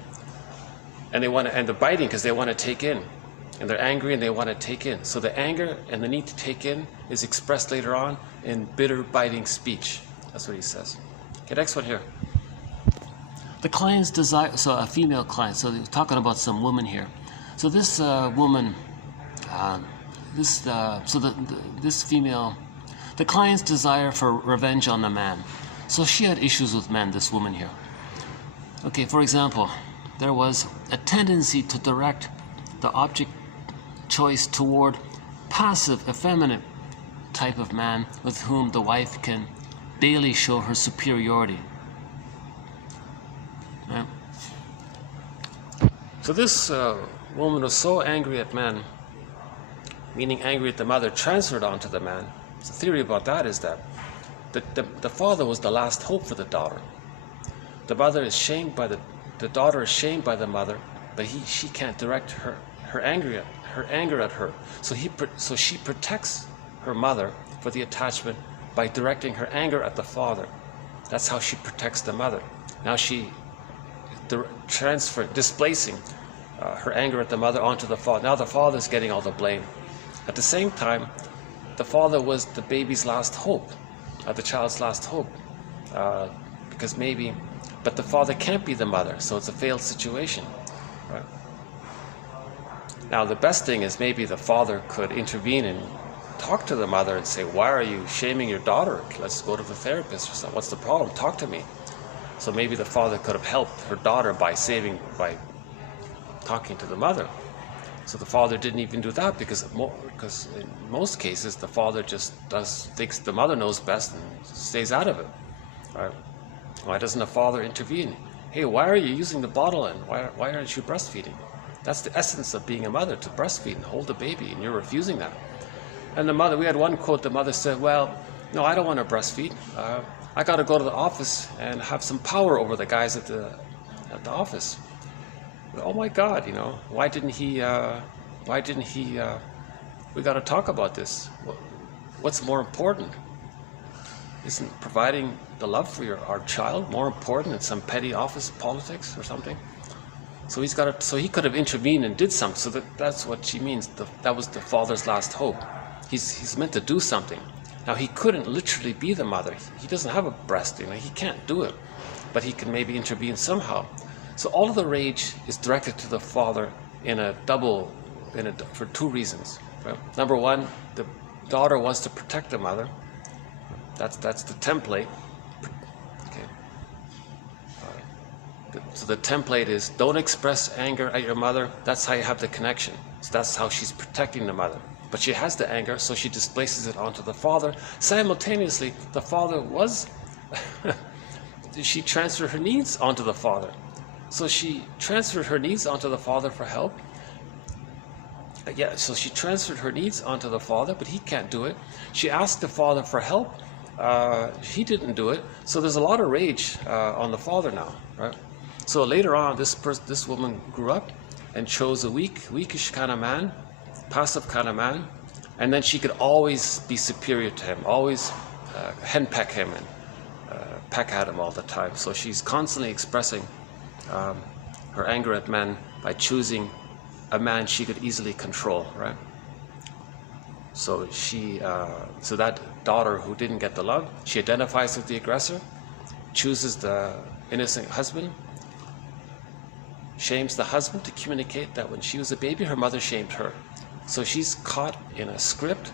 and they're biting because they want to take in, and they're angry and they want to take in. So the anger and the need to take in is expressed later on in bitter biting speech. That's what he says. Okay, next one here. The client's desire, so a female client, so they're talking about some woman here. So this woman, this female, the client's desire for revenge on the man. So she had issues with men, this woman here. Okay, for example, there was a tendency to direct the object choice toward passive, effeminate type of man with whom the wife can daily show her superiority. Yeah. So this woman was so angry at men, meaning angry at the mother, transferred onto the man. The theory about that is that the father was the last hope for the daughter. The mother is shamed by the daughter is shamed by the mother, but she can't direct her anger at her. So she protects her mother for the attachment by directing her anger at the father. That's how she protects the mother. Now she displacing her anger at the mother onto the father. Now the father's getting all the blame. At the same time, the father was the baby's last hope, the child's last hope, but the father can't be the mother, so it's a failed situation. Right? Now the best thing is maybe the father could intervene and talk to the mother and say, why are you shaming your daughter? Let's go to the therapist or something. What's the problem? Talk to me. So maybe the father could have helped her daughter by talking to the mother. So the father didn't even do that because in most cases the father just thinks the mother knows best and stays out of it. Right? Why doesn't the father intervene? Hey, why are you using the bottle and why aren't you breastfeeding? That's the essence of being a mother, to breastfeed and hold the baby, and you're refusing that. And the mother, we had one quote, the mother said, well, no, I don't want to breastfeed. I got to go to the office and have some power over the guys at the office. Oh my God, why didn't he, we got to talk about this. What's more important? Isn't providing the love for our child more important than some petty office politics or something? So he could have intervened and did something. So that's what she means. That was the father's last hope. He's meant to do something. Now he couldn't literally be the mother. He doesn't have a breast, he can't do it. But he can maybe intervene somehow. So all of the rage is directed to the father for two reasons. Right? Number one, the daughter wants to protect the mother. That's the template. Okay. So the template is don't express anger at your mother. That's how you have the connection. So that's how she's protecting the mother. But she has the anger, so she displaces it onto the father. Simultaneously, the father she transferred her needs onto the father. So she transferred her needs onto the father for help. So she transferred her needs onto the father, but he can't do it. She asked the father for help. He didn't do it. So there's a lot of rage on the father now, right? So later on, this woman grew up and chose a weakish kind of man, passive kind of man, and then she could always be superior to him, always henpeck him and peck at him all the time. So she's constantly expressing her anger at men by choosing a man she could easily control, right? So so that daughter who didn't get the love, she identifies with the aggressor, chooses the innocent husband, shames the husband to communicate that when she was a baby, her mother shamed her. So she's caught in a script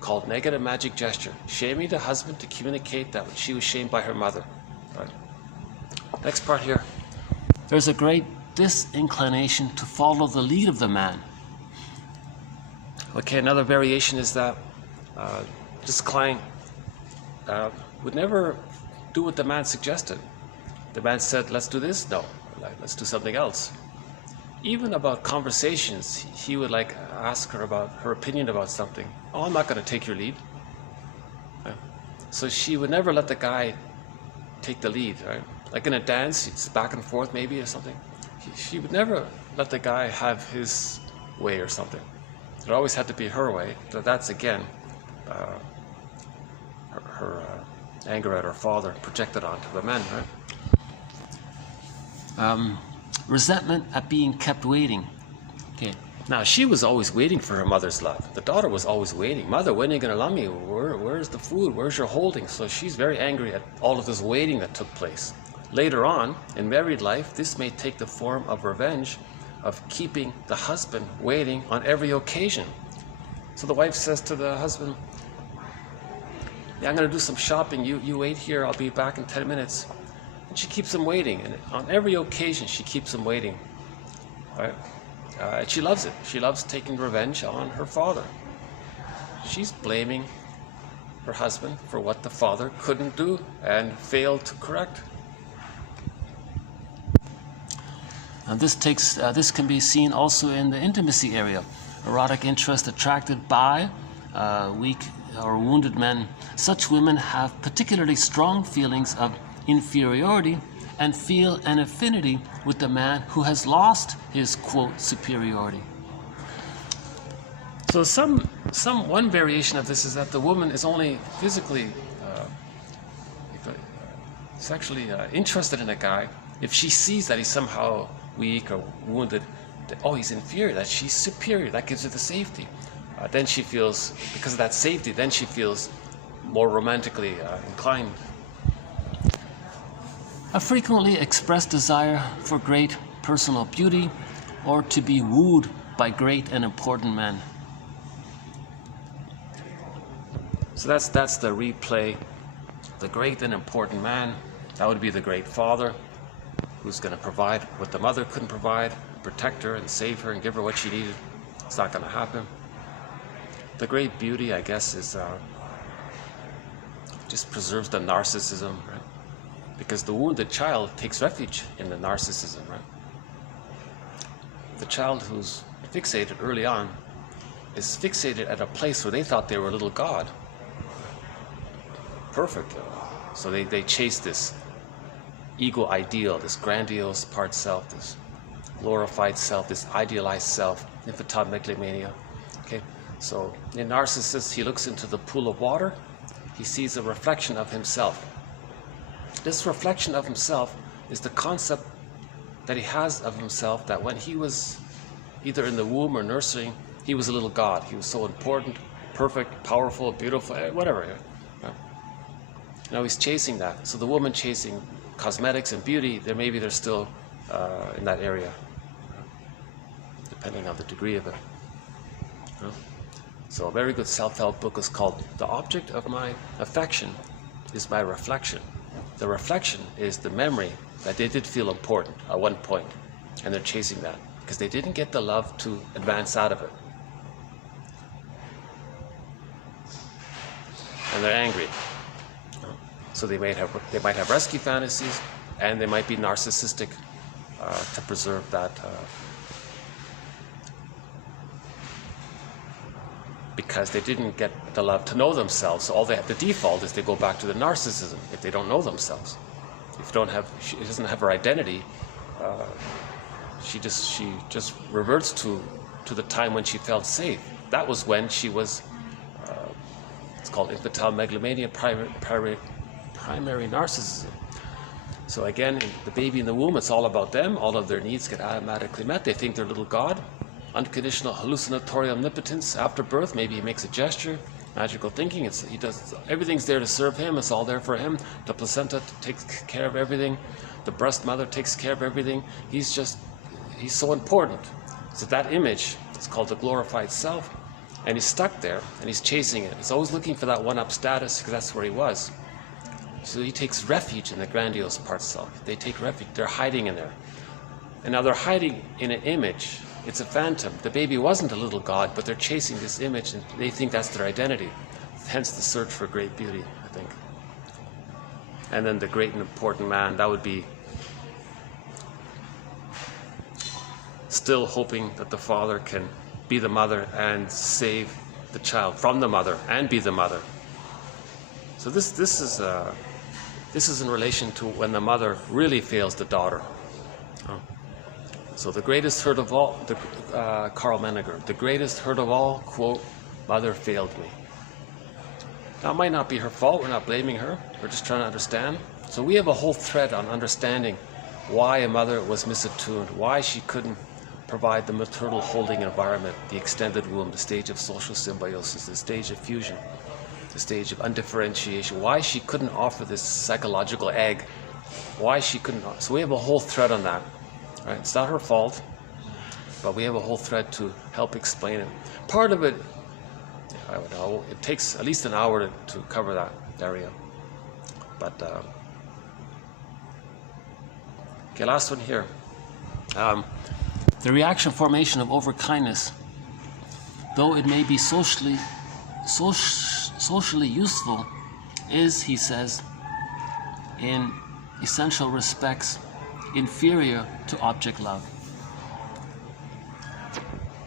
called negative magic gesture, shaming the husband to communicate that when she was shamed by her mother. Right. Next part here. There's a great disinclination to follow the lead of the man. Okay, another variation is that this client would never do what the man suggested. The man said, let's do this? No, let's do something else. Even about conversations, he would like ask her about her opinion about something. Oh, I'm not going to take your lead. Right? So she would never let the guy take the lead, right? Like in a dance, it's back and forth maybe or something. She would never let the guy have his way or something. It always had to be her way. So that's again her anger at her father projected onto the men, right? Resentment at being kept waiting. Okay. Now she was always waiting for her mother's love. The daughter was always waiting. Mother, when are you going to love me? Where's the food? Where's your holding? So she's very angry at all of this waiting that took place. Later on, in married life, this may take the form of revenge, of keeping the husband waiting on every occasion. So the wife says to the husband, yeah, I'm going to do some shopping. You wait here. I'll be back in 10 minutes. And she keeps him waiting. And on every occasion, she keeps him waiting. Right? And she loves it. She loves taking revenge on her father. She's blaming her husband for what the father couldn't do and failed to correct. And this can be seen also in the intimacy area. Erotic interest attracted by weak or wounded men. Such women have particularly strong feelings of inferiority and feel an affinity with the man who has lost his, quote, superiority. So one variation of this is that the woman is only physically sexually interested in a guy if she sees that he's somehow weak or wounded, that, oh, he's inferior, that she's superior, that gives her the safety. Then she feels, because of that safety, then she feels more romantically inclined. A frequently expressed desire for great personal beauty or to be wooed by great and important men. So that's the replay. The great and important man, that would be the great father who's going to provide what the mother couldn't provide, protect her and save her and give her what she needed. It's not going to happen. The great beauty, I guess, is just preserves the narcissism, right? Because the wounded child takes refuge in the narcissism, right? The child who's fixated early on is fixated at a place where they thought they were a little god. Perfect. So they chase this ego ideal, this grandiose part self, this glorified self, this idealized self, infantile megalomania. Okay, so in Narcissus, he looks into the pool of water, he sees a reflection of himself. This reflection of himself is the concept that he has of himself, that when he was either in the womb or nursing, he was a little god. He was so important, perfect, powerful, beautiful, whatever. Yeah. Now he's chasing that. So the woman chasing cosmetics and beauty, they're still in that area, depending on the degree of it. So a very good self-help book is called The Object of My Affection is My Reflection. The reflection is the memory that they did feel important at one point, and they're chasing that because they didn't get the love to advance out of it. And they're angry. So they might have rescue fantasies, and they might be narcissistic to preserve that because they didn't get the love to know themselves. So the default is they go back to the narcissism if they don't know themselves. If she doesn't have her identity, she just reverts to the time when she felt safe. That was when she was. It's called infantile megalomania, primary narcissism. So again, the baby in the womb, it's all about them. All of their needs get automatically met. They think they're little God. Unconditional hallucinatory omnipotence. After birth, maybe he makes a gesture. Magical thinking. He does everything's there to serve him. It's all there for him. The placenta takes care of everything. The breast mother takes care of everything. He's so important. So that image is called the glorified self, and he's stuck there and he's chasing it. He's always looking for that one-up status because that's where he was. So he takes refuge in the grandiose part self. They take refuge. They're hiding in there, and now they're hiding in an image. It's a phantom. The baby wasn't a little God, but they're chasing this image and they think that's their identity. Hence the search for great beauty, I think. And then the great and important man, that would be still hoping that the father can be the mother and save the child from the mother and be the mother. So this is in relation to when the mother really fails the daughter. So the greatest hurt of all, Karl Menninger, the greatest hurt of all, quote, mother failed me. Now it might not be her fault, we're not blaming her, we're just trying to understand. So we have a whole thread on understanding why a mother was misattuned, why she couldn't provide the maternal holding environment, the extended womb, the stage of social symbiosis, the stage of fusion, the stage of undifferentiation, why she couldn't offer this psychological egg, why she couldn't. So we have a whole thread on that. Right? It's not her fault, but we have a whole thread to help explain it. Part of it, I don't know, it takes at least an hour to cover that area. But, okay, last one here. The reaction formation of overkindness, though it may be socially useful, is, he says, in essential respects, inferior to object love.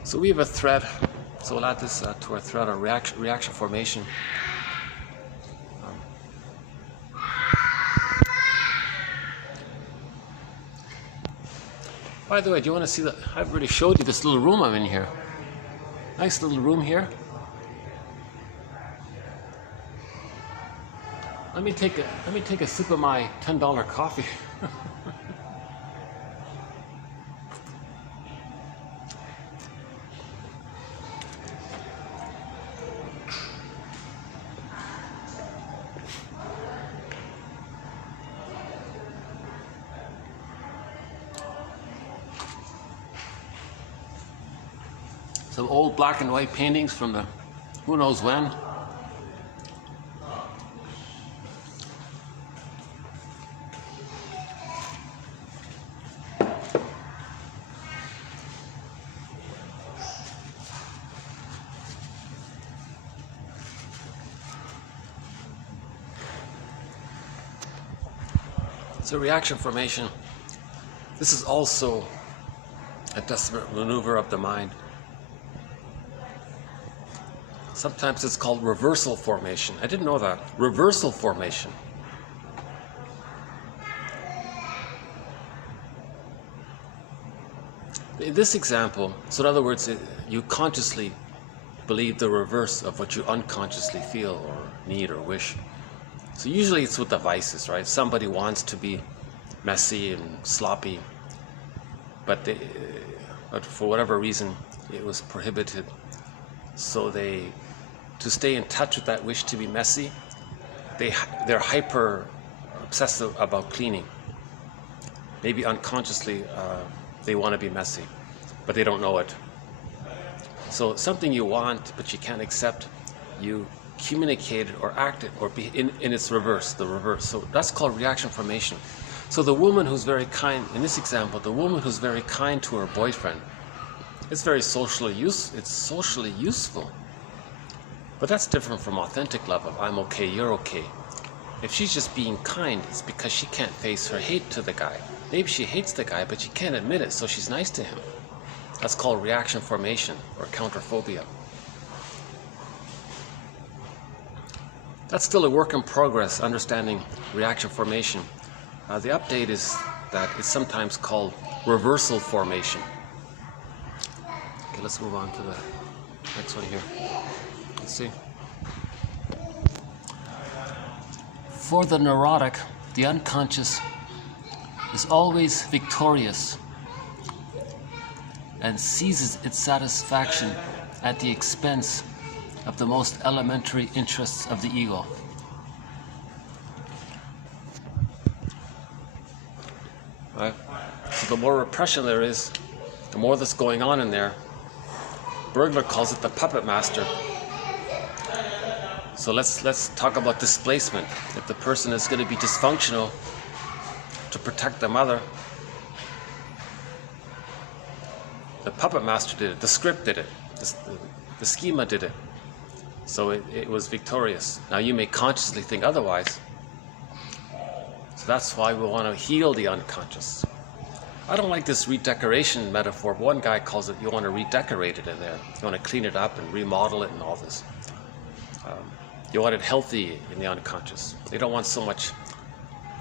So we have a thread, so we'll add this to our thread on reaction formation. By the way, do you want to see that? I've already showed you this little room I'm in here. Nice little room here. Let me take a sip of my $10 coffee. Some old black and white paintings from the who knows when. So reaction formation, this is also a desperate maneuver of the mind. Sometimes it's called reversal formation. I didn't know that. Reversal formation. In this example, so in other words, you consciously believe the reverse of what you unconsciously feel or need or wish. So usually it's with the vices, right? Somebody wants to be messy and sloppy, but for whatever reason, it was prohibited. So to stay in touch with that wish to be messy, they're hyper obsessive about cleaning. Maybe unconsciously they want to be messy, but they don't know it. So something you want but you can't accept, you communicate it or act it or be in its reverse, the reverse. So that's called reaction formation. So the woman who's very kind, in this example, the woman who's very kind to her boyfriend, it's very socially useful. But that's different from authentic love of I'm okay, you're okay. If she's just being kind, it's because she can't face her hate to the guy. Maybe she hates the guy, but she can't admit it, so she's nice to him. That's called reaction formation or counterphobia. That's still a work in progress, understanding reaction formation. The update is that it's sometimes called reversal formation. Okay, let's move on to the next one here. Let's see. For the neurotic, the unconscious is always victorious and seizes its satisfaction at the expense of the most elementary interests of the ego. Right? So the more repression there is, the more that's going on in there. Bergler calls it the puppet master. So let's talk about displacement. If the person is going to be dysfunctional to protect the mother, the puppet master did it, the script did it, the schema did it. So it was victorious. Now you may consciously think otherwise. So that's why we want to heal the unconscious. I don't like this redecoration metaphor. One guy calls it, you want to redecorate it in there. You want to clean it up and remodel it and all this. You want it healthy in the unconscious. You don't want so much,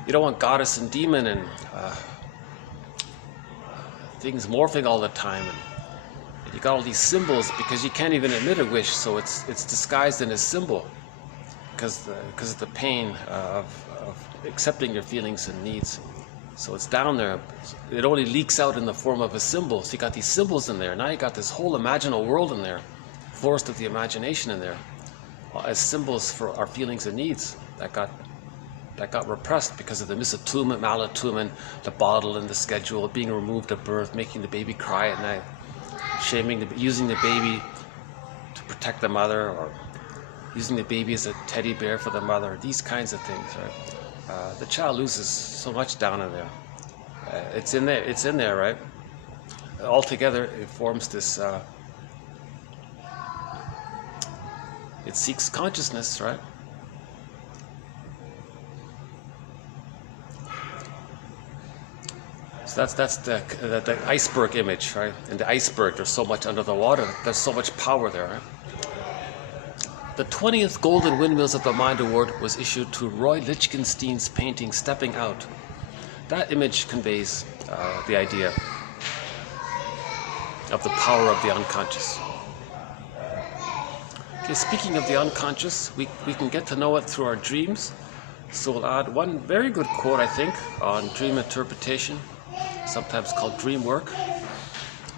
you don't want goddess and demon and things morphing all the time. And you got all these symbols because you can't even admit a wish, so it's disguised in a symbol because of the pain of accepting your feelings and needs. So it's down there. It only leaks out in the form of a symbol. So you got these symbols in there. Now you got this whole imaginal world in there, forest of the imagination in there, as symbols for our feelings and needs that got repressed because of the misattunement, malattunement, the bottle and the schedule, being removed at birth, making the baby cry at night, using the baby to protect the mother, or using the baby as a teddy bear for the mother. These kinds of things, right? The child loses so much down in there. It's in there, right? Altogether, it forms this. It seeks consciousness, right? So that's the iceberg image, right? In the iceberg, there's so much under the water. There's so much power there, right? The 20th Golden Windmills of the Mind Award was issued to Roy Lichtenstein's painting Stepping Out. That image conveys the idea of the power of the unconscious. Okay, speaking of the unconscious, we can get to know it through our dreams. So we'll add one very good quote, I think, on dream interpretation, sometimes called Dreamwork.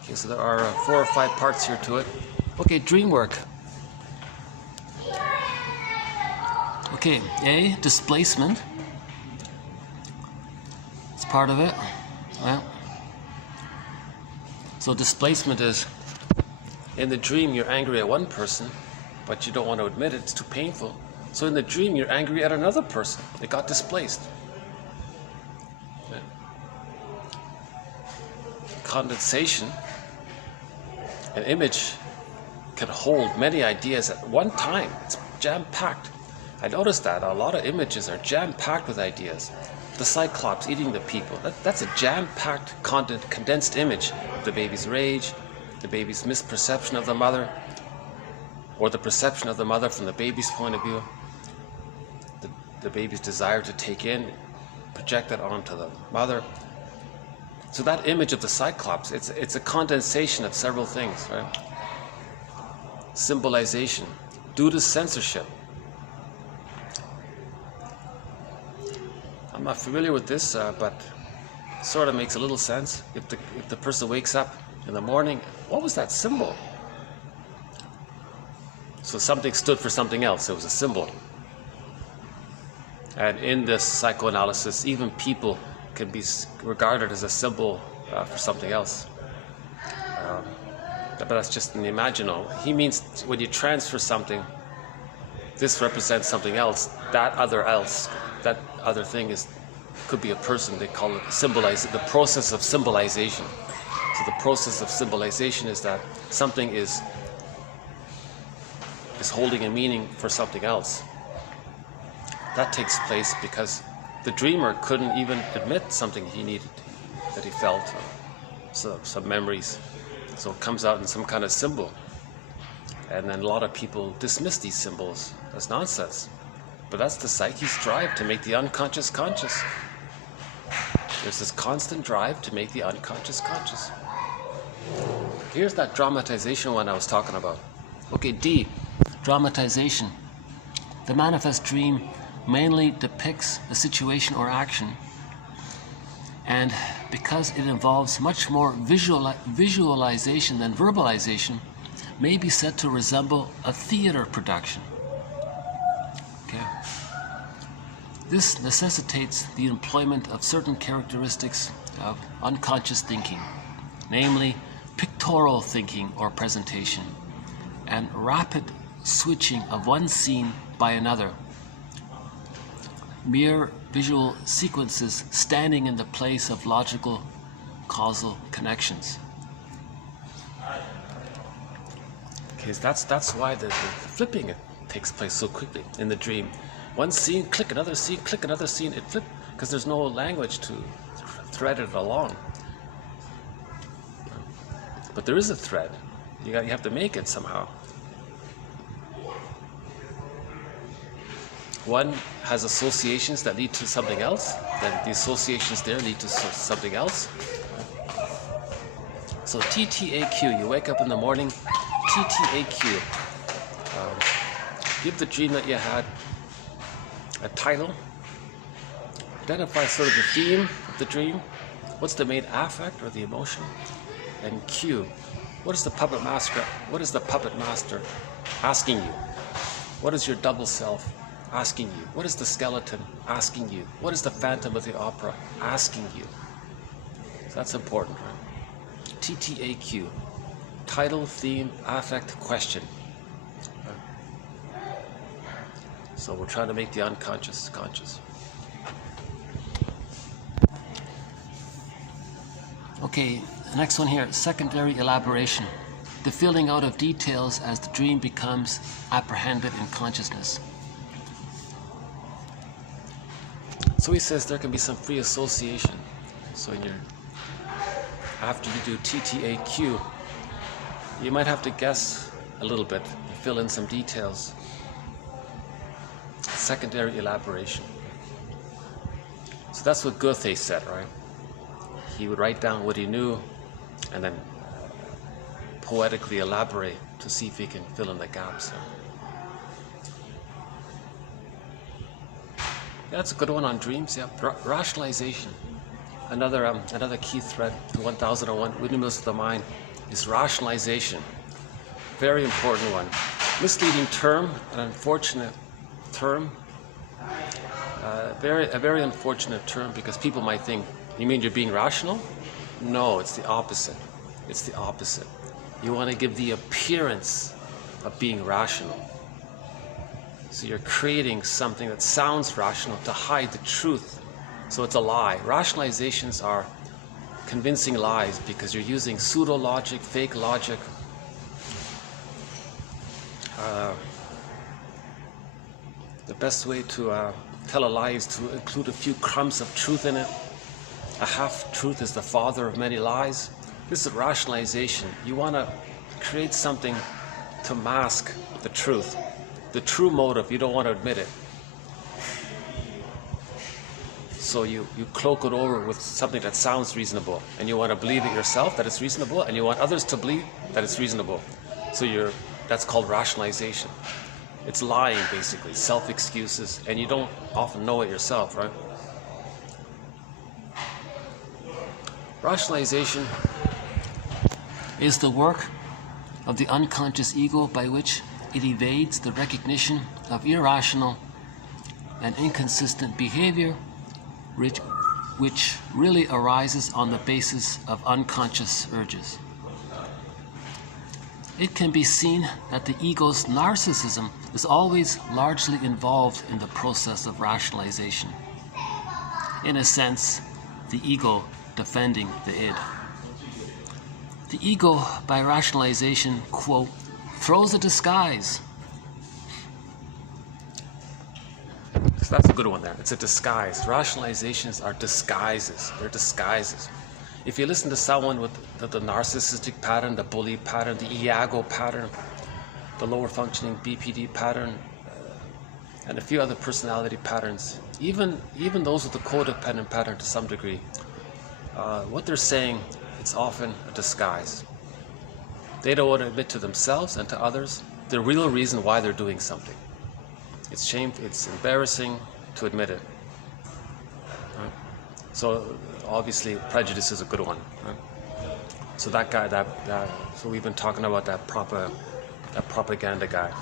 Okay, so there are 4 or 5 parts here to it. Okay, Dreamwork. Okay, A, displacement. It's part of it. Right? So displacement is, in the dream you're angry at one person, but you don't want to admit it, it's too painful. So in the dream you're angry at another person. It got displaced. Okay. Condensation, an image can hold many ideas at one time. It's jam-packed. I noticed that a lot of images are jam-packed with ideas. The Cyclops eating the people, that's a jam-packed, condensed image of the baby's rage, the baby's misperception of the mother, or the perception of the mother from the baby's point of view, the baby's desire to take in, project it onto the mother. So that image of the Cyclops, it's a condensation of several things, right? Symbolization, due to censorship. I'm not familiar with this, but it sort of makes a little sense. If the person wakes up in the morning, what was that symbol? So something stood for something else. It was a symbol. And in this psychoanalysis, even people can be regarded as a symbol for something else. But that's just an imaginal. He means when you transfer something, this represents something else. That other thing could be a person. They call it the process of symbolization. So the process of symbolization is that something is holding a meaning for something else. That takes place because the dreamer couldn't even admit something he needed, that he felt, some memories. So it comes out in some kind of symbol. And then a lot of people dismiss these symbols as nonsense. But that's the psyche's drive to make the unconscious conscious. There's this constant drive to make the unconscious conscious. Here's that dramatization one I was talking about. Okay, D, dramatization. The manifest dream mainly depicts a situation or action and because it involves much more visualization than verbalization, may be said to resemble a theater production. Okay. This necessitates the employment of certain characteristics of unconscious thinking, namely pictorial thinking or presentation, and rapid switching of one scene by another. Mere visual sequences standing in the place of logical causal connections. Okay, that's why the flipping it takes place so quickly in the dream. One scene, click another scene, click another scene, it flips because there's no language to thread it along. But there is a thread. You have to make it somehow. One has associations that lead to something else, then the associations there lead to something else. So TTAQ, you wake up in the morning, TTAQ. Give the dream that you had a title. Identify sort of the theme of the dream. What's the main affect or the emotion? And Q. What is the puppet master? What is the puppet master asking you? What is your double self asking you? What is the skeleton asking you? What is the Phantom of the Opera asking you? So that's important, right? TTAQ. Title, theme, affect, question. So we're trying to make the unconscious conscious. Okay, the next one here, secondary elaboration. The filling out of details as the dream becomes apprehended in consciousness. So he says there can be some free association. So after you do TTAQ, you might have to guess a little bit and fill in some details. Secondary elaboration. So that's what Goethe said, right? He would write down what he knew and then poetically elaborate to see if he can fill in the gaps. That's a good one on dreams. Yeah, rationalization. Another key thread to 1001 Windmills of the Mind is rationalization. Very important one. Misleading term, an unfortunate term. A very unfortunate term because people might think, you mean you're being rational? No, it's the opposite. It's the opposite. You want to give the appearance of being rational. So you're creating something that sounds rational to hide the truth. So it's a lie. Rationalizations are convincing lies because you're using pseudo-logic, fake logic. The best way to tell a lie is to include a few crumbs of truth in it. A half-truth is the father of many lies. This is rationalization. You want to create something to mask the truth. The true motive, you don't want to admit it. So you cloak it over with something that sounds reasonable. And you want to believe it yourself that it's reasonable, and you want others to believe that it's reasonable. So that's called rationalization. It's lying, basically, self-excuses, and you don't often know it yourself, right? Rationalization is the work of the unconscious ego by which it evades the recognition of irrational and inconsistent behavior, which really arises on the basis of unconscious urges. It can be seen that the ego's narcissism is always largely involved in the process of rationalization. In a sense, the ego defending the id. The ego, by rationalization, quote, throws a disguise. So that's a good one there. It's a disguise. Rationalizations are disguises. They're disguises. If you listen to someone with the narcissistic pattern, the bully pattern, the Iago pattern, the lower functioning BPD pattern, and a few other personality patterns, even those with the codependent pattern to some degree, what they're saying, it's often a disguise. They don't want to admit to themselves and to others the real reason why they're doing something. It's shameful, it's embarrassing to admit it. Right? So obviously prejudice is a good one, right? So that guy, so we've been talking about that propaganda guy.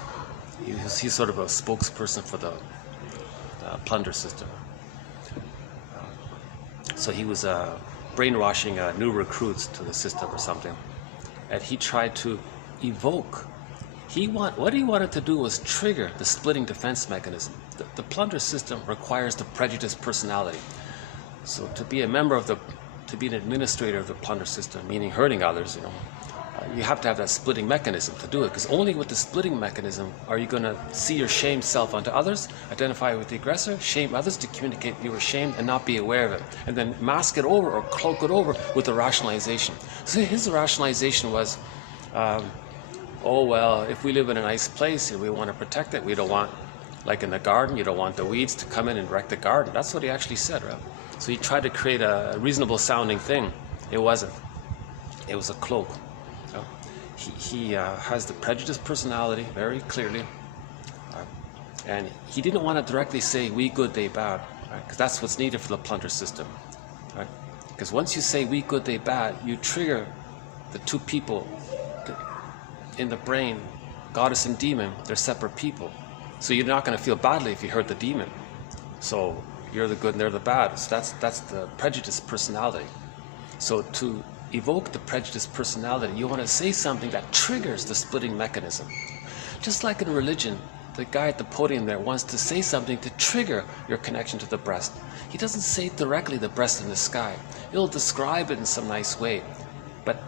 He's sort of a spokesperson for the plunder system. So he was brainwashing new recruits to the system or something, and he tried to evoke. What he wanted to do was trigger the splitting defense mechanism. The plunder system requires the prejudiced personality. So to be a member of to be an administrator of the plunder system, meaning hurting others, you have to have that splitting mechanism to do it, because only with the splitting mechanism are you going to see your shamed self onto others, identify with the aggressor, shame others to communicate you were shamed and not be aware of it, and then mask it over or cloak it over with the rationalization. So his rationalization was, oh well, if we live in a nice place and we want to protect it, we don't want, like in the garden, you don't want the weeds to come in and wreck the garden. That's what he actually said, right? So he tried to create a reasonable sounding thing. It wasn't. It was a cloak. He has the prejudiced personality very clearly, and he didn't want to directly say we good, they bad, because that's what's needed for the plunder system. Because once you say we good, they bad, you trigger the two people in the brain, goddess and demon. They're separate people, so you're not going to feel badly if you hurt the demon. So you're the good and they're the bad. So that's the prejudiced personality. So to evoke the prejudiced personality, you want to say something that triggers the splitting mechanism. Just like in religion, the guy at the podium there wants to say something to trigger your connection to the breast. He doesn't say directly the breast in the sky. He'll describe it in some nice way. But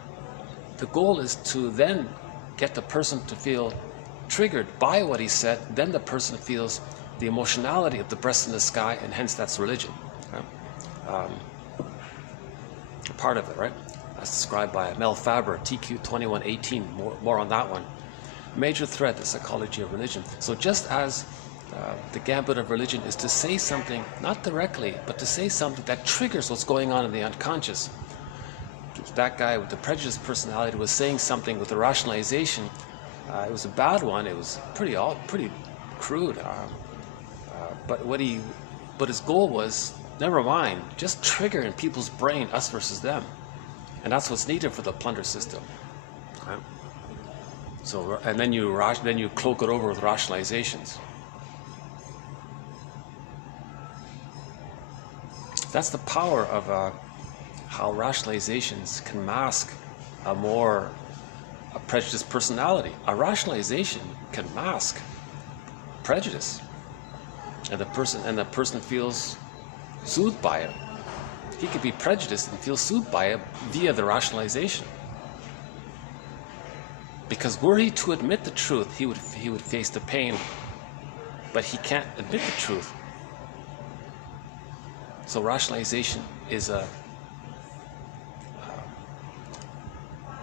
the goal is to then get the person to feel triggered by what he said. Then the person feels the emotionality of the breast in the sky, and hence that's religion. Right? Part of it, right? As described by Mel Faber, TQ 2118, more on that one. Major threat, the psychology of religion. So just as the gambit of religion is to say something, not directly, but to say something that triggers what's going on in the unconscious. That guy with the prejudiced personality was saying something with the rationalization. It was a bad one. It was pretty crude. But his goal was, never mind, just trigger in people's brain us versus them. And that's what's needed for the plunder system. Right? So, and then you cloak it over with rationalizations. That's the power of how rationalizations can mask a prejudiced personality. A rationalization can mask prejudice, and the person feels soothed by it. He could be prejudiced and feel soothed by it via the rationalization. Because were he to admit the truth, he would face the pain, but he can't admit the truth. So rationalization is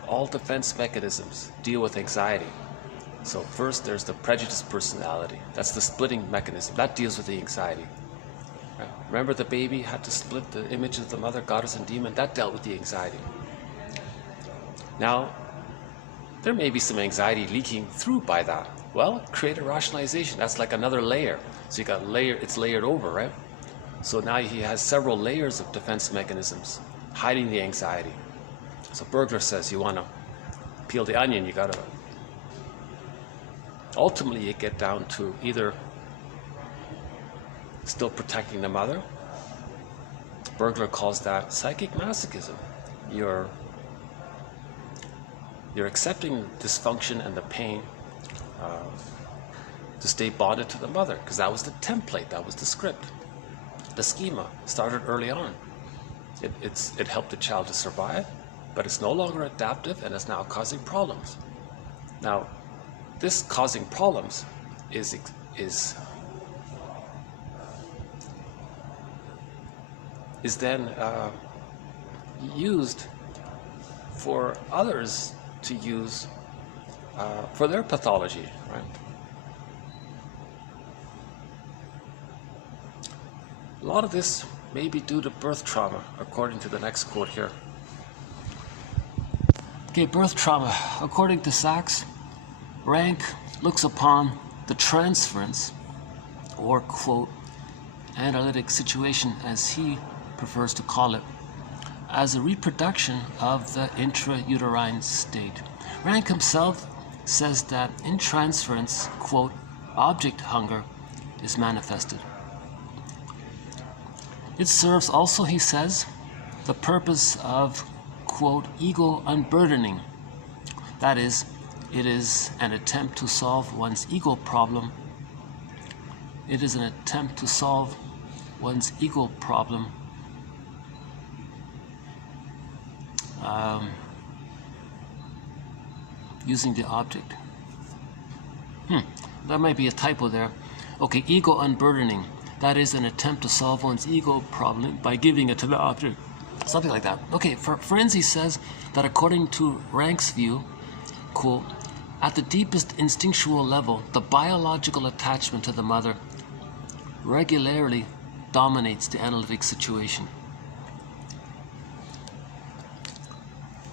all defense mechanisms deal with anxiety. So first there's the prejudiced personality. That's the splitting mechanism. That deals with the anxiety. Right? Remember the baby had to split the image of the mother, goddess and demon? That dealt with the anxiety. Now, there may be some anxiety leaking through by that. Well, create a rationalization. That's like another layer. So you got it's layered over, right? So now he has several layers of defense mechanisms hiding the anxiety. So Bergler says you want to peel the onion, you got to ultimately you get down to either still protecting the mother. Bergler calls that psychic masochism. You're accepting dysfunction and the pain to stay bonded to the mother, because that was the template, that was the script. The schema started early on. It helped the child to survive, but it's no longer adaptive and it's now causing problems. Now, this causing problems is then used for others to use for their pathology, right? A lot of this may be due to birth trauma, according to the next quote here. Okay, birth trauma. According to Sachs, Rank looks upon the transference, or quote, analytic situation as he prefers to call it, as a reproduction of the intrauterine state. Rank himself says that in transference, quote, object hunger is manifested. It serves also, he says, the purpose of, quote, ego unburdening. That is, it is an attempt to solve one's ego problem. It is an attempt to solve one's ego problem using the object. That might be a typo there. Okay, ego unburdening. That is an attempt to solve one's ego problem by giving it to the object. Something like that. Okay, for friends, he says that according to Rank's view, quote, at the deepest instinctual level, the biological attachment to the mother regularly dominates the analytic situation.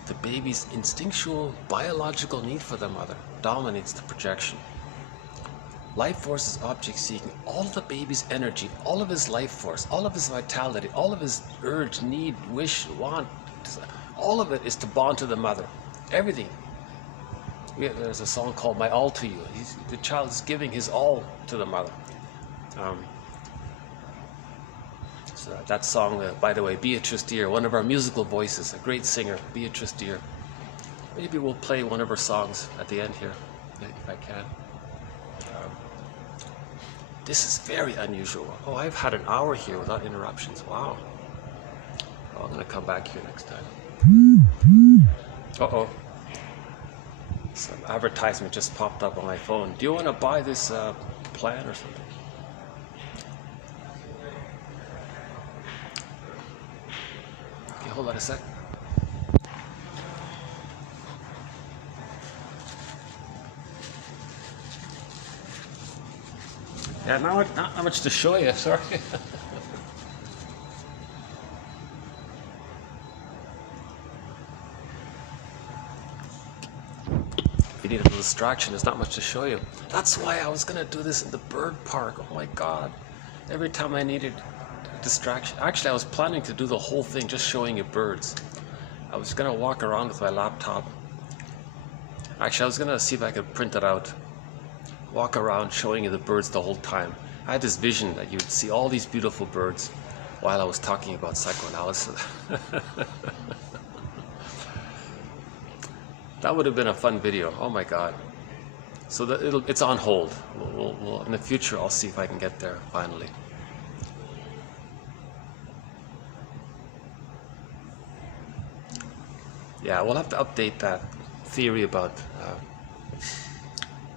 The baby's instinctual biological need for the mother dominates the projection. Life force is object seeking. All of the baby's energy, all of his life force, all of his vitality, all of his urge, need, wish, want, all of it is to bond to the mother. Everything. There's a song called My All to You. The child is giving his all to the mother. So that song, by the way, Beatrice Deer, one of our musical voices, a great singer, Beatrice Deer. Maybe we'll play one of her songs at the end here, if I can. This is very unusual. Oh, I've had an hour here without interruptions. Wow. Oh, I'm going to come back here next time. Uh-oh. Some advertisement just popped up on my phone. Do you want to buy this plan or something? Okay, hold on a sec. Yeah, not much to show you, sorry. If you need a little distraction, there's not much to show you. That's why I was going to do this in the bird park. Oh my God. Every time I needed a distraction. Actually, I was planning to do the whole thing just showing you birds. I was going to walk around with my laptop. Actually, I was going to see if I could print it out. Walk around showing you the birds the whole time. I had this vision that you'd see all these beautiful birds while I was talking about psychoanalysis. That would have been a fun video. Oh my God. So it's on hold. We'll, in the future, I'll see if I can get there finally. Yeah, we'll have to update that theory about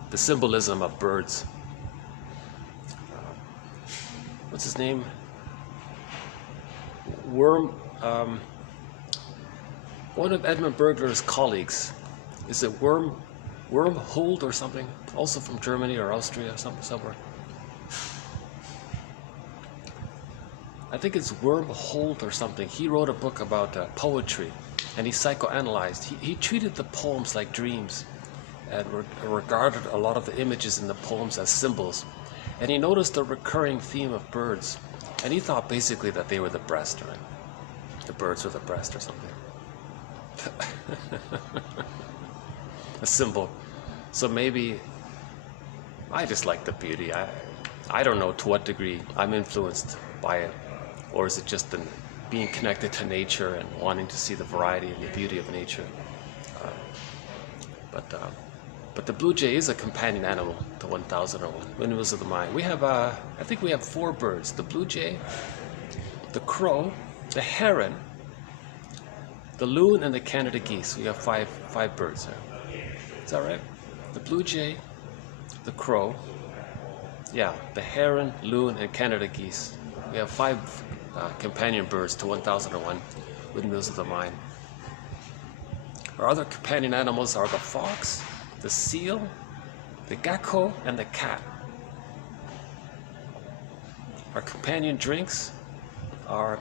the symbolism of birds. What's his name? One of Edmund Berger's colleagues, is it Wormhold or something? Also from Germany or Austria, somewhere. I think it's Wormhold or something. He wrote a book about poetry, and he psychoanalyzed. He treated the poems like dreams, and regarded a lot of the images in the poems as symbols. And he noticed a recurring theme of birds, and he thought basically that they were the breast, right? The birds were the breast or something. A symbol. So maybe I just like the beauty. I don't know to what degree I'm influenced by it, or is it just being connected to nature and wanting to see the variety and the beauty of nature. But the blue jay is a companion animal to 1001, Windmills of the Mind. We have, I think we have 4 birds. The blue jay, the crow, the heron, the loon, and the Canada geese. We have five birds there. Is that right? The blue jay, the crow, yeah, the heron, loon, and Canada geese. We have 5 companion birds to 1001, Windmills of the Mind. Our other companion animals are the fox, the seal, the gecko, and the cat. Our companion drinks are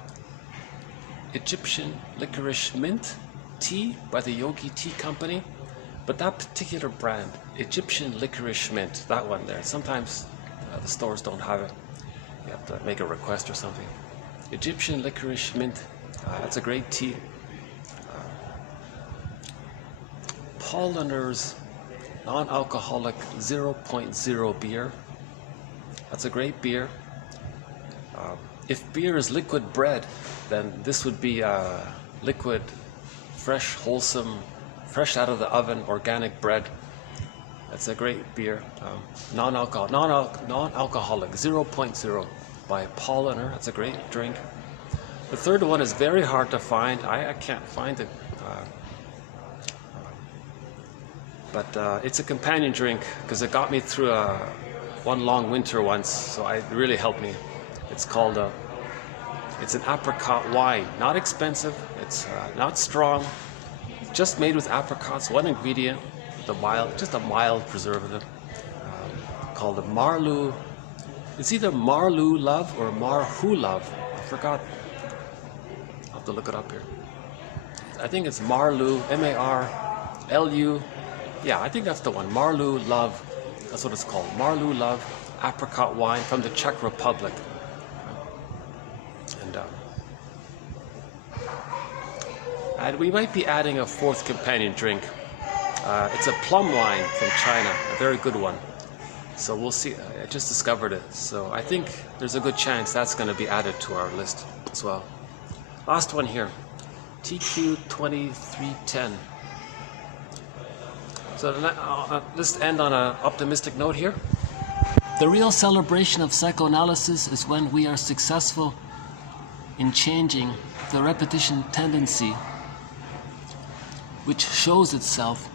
Egyptian licorice mint tea by the Yogi Tea Company, but that particular brand, Egyptian licorice mint, that one there, sometimes the stores don't have it. You have to make a request or something. Egyptian licorice mint, that's a great tea. Polliner's non-alcoholic 0.0 beer, that's a great beer. If beer is liquid bread, then this would be liquid, fresh, wholesome, fresh out of the oven, organic bread. That's a great beer. Non-alcoholic 0.0 by Polliner. That's a great drink. The third one is very hard to find. I can't find it. But it's a companion drink because it got me through one long winter once, so it really helped me. It's called it's an apricot wine. Not expensive. It's not strong. It's just made with apricots. One ingredient, just a mild preservative, called a Marlou. It's either Marlou Love or Marhou Love. I forgot. I'll have to look it up here. I think it's Marlou, M-A-R-L-U. Yeah, I think that's the one. Marlou Love. That's what it's called. Marlou Love apricot wine from the Czech Republic. And we might be adding a fourth companion drink. It's a plum wine from China, a very good one. So we'll see. I just discovered it. So I think there's a good chance that's going to be added to our list as well. Last one here, TQ2310. So let's end on an optimistic note here. The real celebration of psychoanalysis is when we are successful in changing the repetition tendency, which shows itself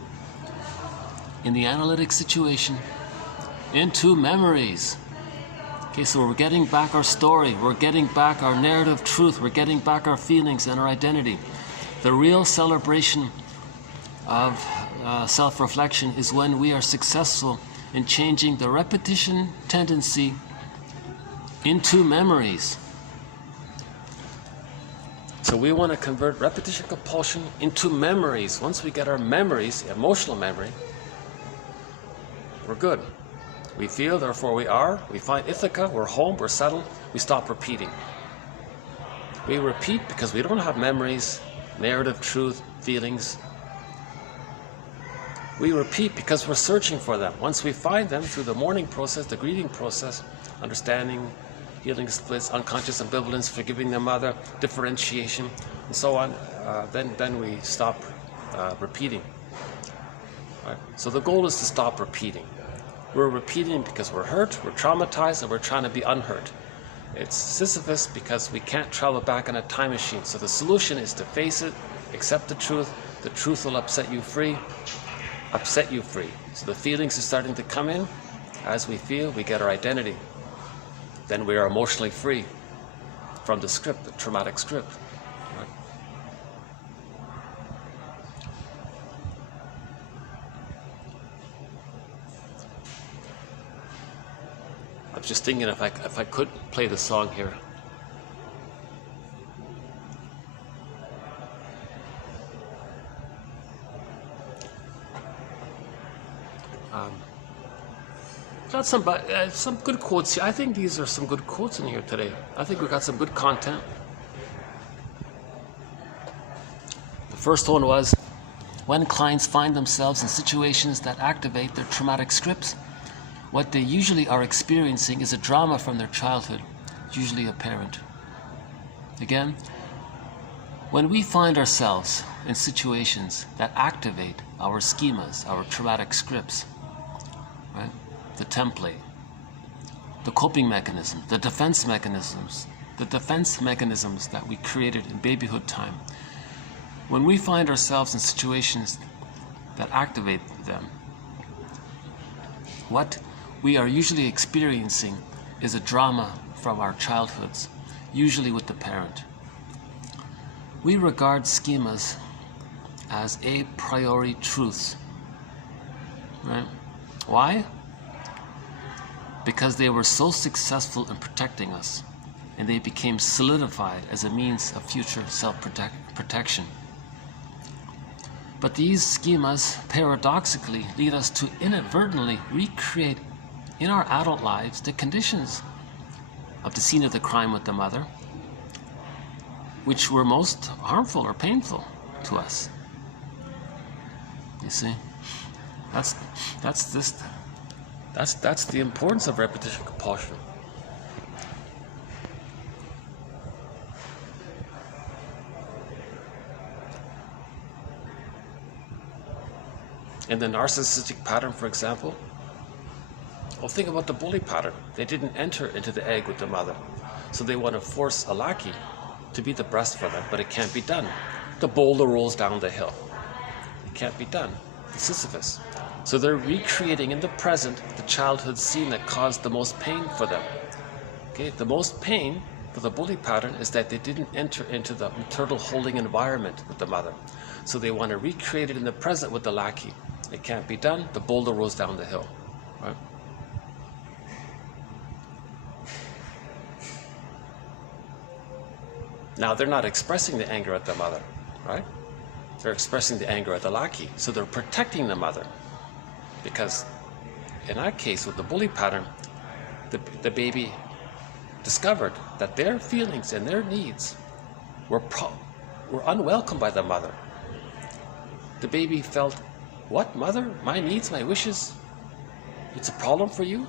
in the analytic situation, into memories. Okay, so we're getting back our story, we're getting back our narrative truth, we're getting back our feelings and our identity. The real celebration of self-reflection is when we are successful in changing the repetition tendency into memories. So we want to convert repetition compulsion into memories. Once we get our memories, emotional memory, we're good. We feel, therefore we are. We find Ithaca, we're home, we're settled. We stop repeating. We repeat because we don't have memories, narrative, truth, feelings. We repeat because we're searching for them. Once we find them through the mourning process, the grieving process, understanding, healing splits, unconscious ambivalence, forgiving the mother, differentiation, and so on, then we stop repeating. Right? So the goal is to stop repeating. We're repeating because we're hurt, we're traumatized, and we're trying to be unhurt. It's Sisyphus because we can't travel back in a time machine. So the solution is to face it, accept the truth. The truth will set you free. So the feelings are starting to come in. As we feel, we get our identity. Then we are emotionally free from the script, the traumatic script. Right? I was just thinking if I could play the song here. Got some good quotes here. I think these are some good quotes in here today. I think we got some good content. The first one was, when clients find themselves in situations that activate their traumatic scripts, what they usually are experiencing is a drama from their childhood, usually a parent. Again, when we find ourselves in situations that activate our schemas, our traumatic scripts, right? The template, the coping mechanism, the defense mechanisms that we created in babyhood time. When we find ourselves in situations that activate them, what we are usually experiencing is a drama from our childhoods, usually with the parent. We regard schemas as a priori truths, right? Why? Because they were so successful in protecting us, and they became solidified as a means of future self-protection. But these schemas paradoxically lead us to inadvertently recreate in our adult lives the conditions of the scene of the crime with the mother, which were most harmful or painful to us. You see, that's the importance of repetition compulsion. In the narcissistic pattern, for example, well, think about the bully pattern. They didn't enter into the egg with the mother, so they want to force a lackey to be the breast for them, but it can't be done. The boulder rolls down the hill. It can't be done. It's Sisyphus. So they're recreating in the present the childhood scene that caused the most pain for them. Okay, the most pain for the bully pattern is that they didn't enter into the maternal holding environment with the mother. So they want to recreate it in the present with the lackey. It can't be done. The boulder rolls down the hill. Right? Now they're not expressing the anger at the mother, right? They're expressing the anger at the lackey. So they're protecting the mother. Because in that case, with the bully pattern, the baby discovered that their feelings and their needs were unwelcome by the mother. The baby felt, what, mother? My needs, my wishes? It's a problem for you?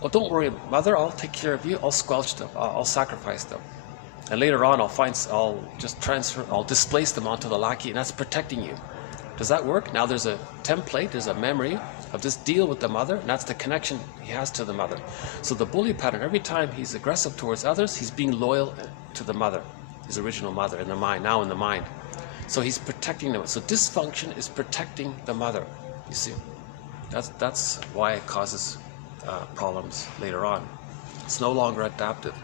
Oh, don't worry, mother, I'll take care of you. I'll squelch them. I'll sacrifice them. And later on, I'll displace them onto the lackey, and that's protecting you. Does that work? Now there's a template, there's a memory of this deal with the mother, and that's the connection he has to the mother. So the bully pattern, every time he's aggressive towards others, he's being loyal to the mother, his original mother in the mind, now in the mind. So he's protecting them. So dysfunction is protecting the mother, you see. That's why it causes problems later on. It's no longer adaptive.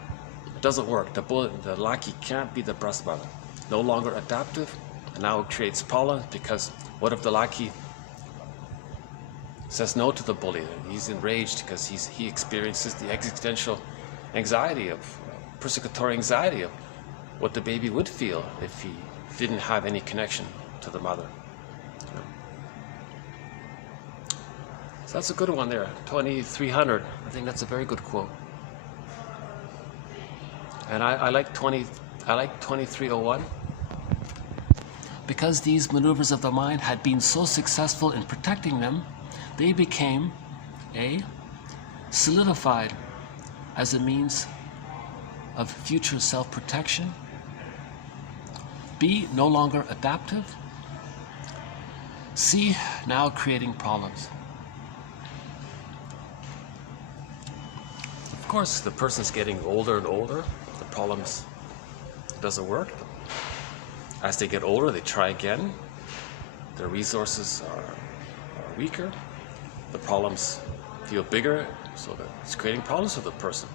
It doesn't work. The lackey can't be the breast mother. No longer adaptive. And now it creates problems because what if the lackey says no to the bully? He's enraged because he experiences the existential anxiety of persecutory anxiety of what the baby would feel if he didn't have any connection to the mother. So that's a good one there, 2300. I think that's a very good quote. And I like 2301. Because these maneuvers of the mind had been so successful in protecting them, they became A, solidified as a means of future self-protection, B, no longer adaptive, C, now creating problems. Of course, the person's getting older and older, the problems doesn't work. As they get older, they try again. Their resources are weaker. The problems feel bigger, so that it's creating problems for the person.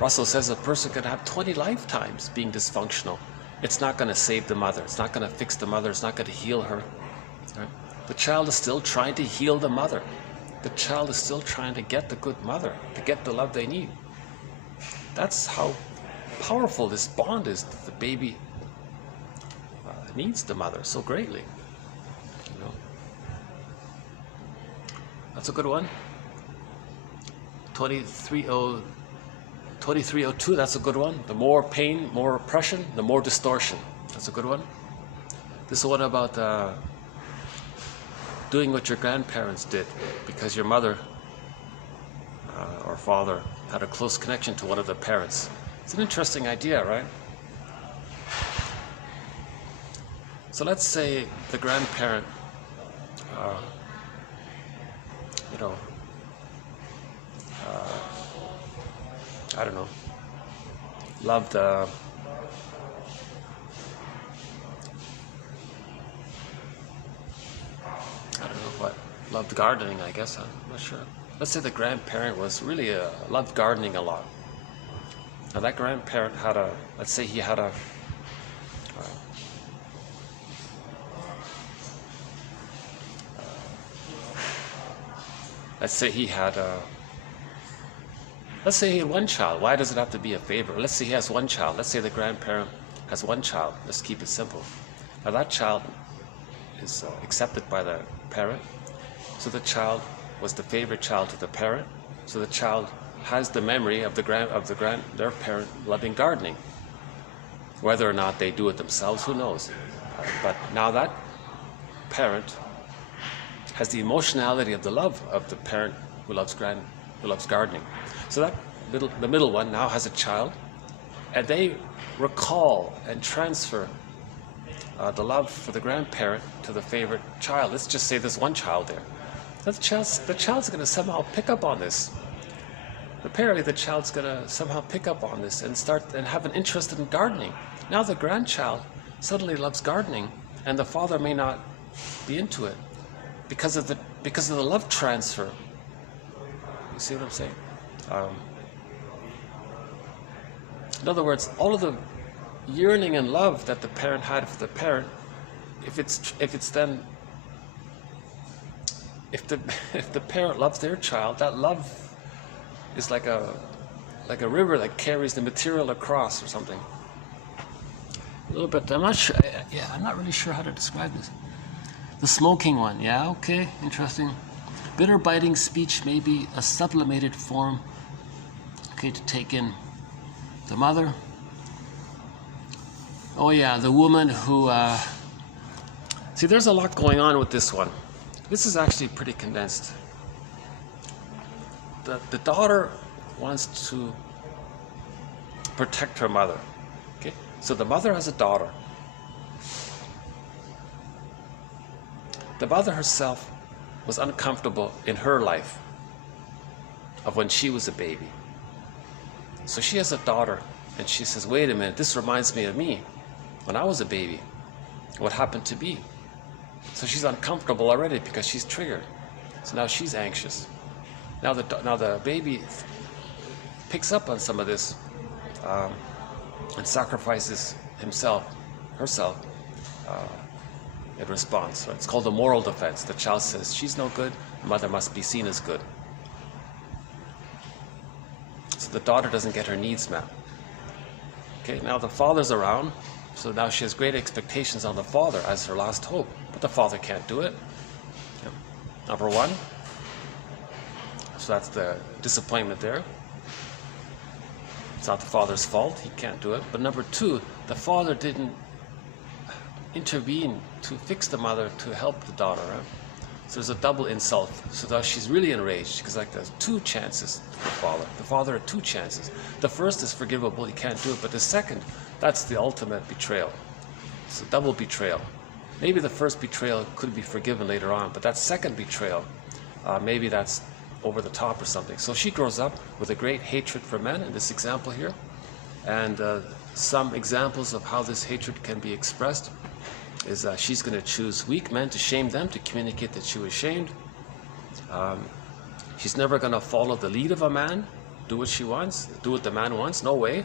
Russell says a person can have 20 lifetimes being dysfunctional. It's not going to save the mother. It's not going to fix the mother. It's not going to heal her. Right? The child is still trying to heal the mother. The child is still trying to get the good mother, to get the love they need. That's how powerful this bond is that the baby needs the mother so greatly. You know? That's a good one. 2302, that's a good one. The more pain, more oppression, the more distortion. That's a good one. This one about doing what your grandparents did because your mother or father had a close connection to one of their parents. It's an interesting idea, right? So let's say the grandparent, I don't know, loved, loved gardening, I guess, I'm not sure. Let's say the grandparent was really, loved gardening a lot. Now that grandparent had let's say he had let's say he had one child. Why does it have to be a favor? Let's say he has one child. Let's say the grandparent has one child. Let's keep it simple. Now that child is accepted by the parent. So the child was the favorite child to the parent. So the child has the memory of their parent loving gardening. Whether or not they do it themselves, who knows? But now that parent has the emotionality of the love of the parent who loves gardening. So that the middle one now has a child, and they recall and transfer the love for the grandparent to the favorite child. Let's just say there's one child there. The child's going to somehow pick up on this. Apparently the child's going to somehow pick up on this and start and have an interest in gardening. Now the grandchild suddenly loves gardening, and the father may not be into it because of the love transfer. You see what I'm saying? In other words, all of the yearning and love that the parent had for the parent, if the parent loves their child, that love is like a river that carries the material across or something. A little bit. I'm not sure. I'm not really sure how to describe this. The smoking one. Yeah. Okay. Interesting. Bitter, biting speech may be a sublimated form. Okay, to take in the mother. Oh yeah, the woman who. See, there's a lot going on with this one. This is actually pretty condensed. The daughter wants to protect her mother. Okay, so the mother has a daughter. The mother herself was uncomfortable in her life of when she was a baby. So she has a daughter, and she says, wait a minute, this reminds me of me when I was a baby, what happened to me. So she's uncomfortable already because she's triggered. So now she's anxious. Now the baby picks up on some of this and sacrifices herself in response. Right? It's called a moral defense. The child says she's no good, the mother must be seen as good. So the daughter doesn't get her needs met. Okay, now the father's around, so now she has great expectations on the father as her last hope, but the father can't do it. Yep. Number one. So that's the disappointment there. It's not the father's fault, he can't do it. But number two, the father didn't intervene to fix the mother, to help the daughter. Right? So there's a double insult. So now she's really enraged because like there's two chances for the father. The father had two chances. The first is forgivable, he can't do it. But the second, that's the ultimate betrayal. It's a double betrayal. Maybe the first betrayal could be forgiven later on, but that second betrayal, maybe that's over the top or something. So she grows up with a great hatred for men in this example here. And some examples of how this hatred can be expressed is she's going to choose weak men to shame them, to communicate that she was shamed. She's never going to follow the lead of a man, do what she wants, do what the man wants, no way.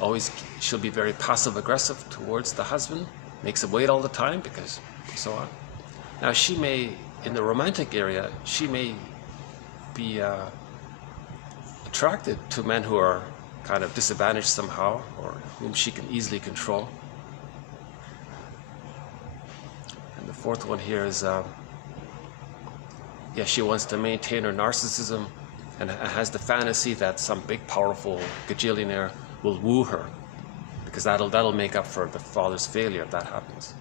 Always, she'll be very passive-aggressive towards the husband, makes him wait all the time, because so on. Now she may, in the romantic area, she may be attracted to men who are kind of disadvantaged somehow, or whom she can easily control. And the fourth one here is, she wants to maintain her narcissism and has the fantasy that some big, powerful gajillionaire will woo her, because that'll make up for the father's failure if that happens.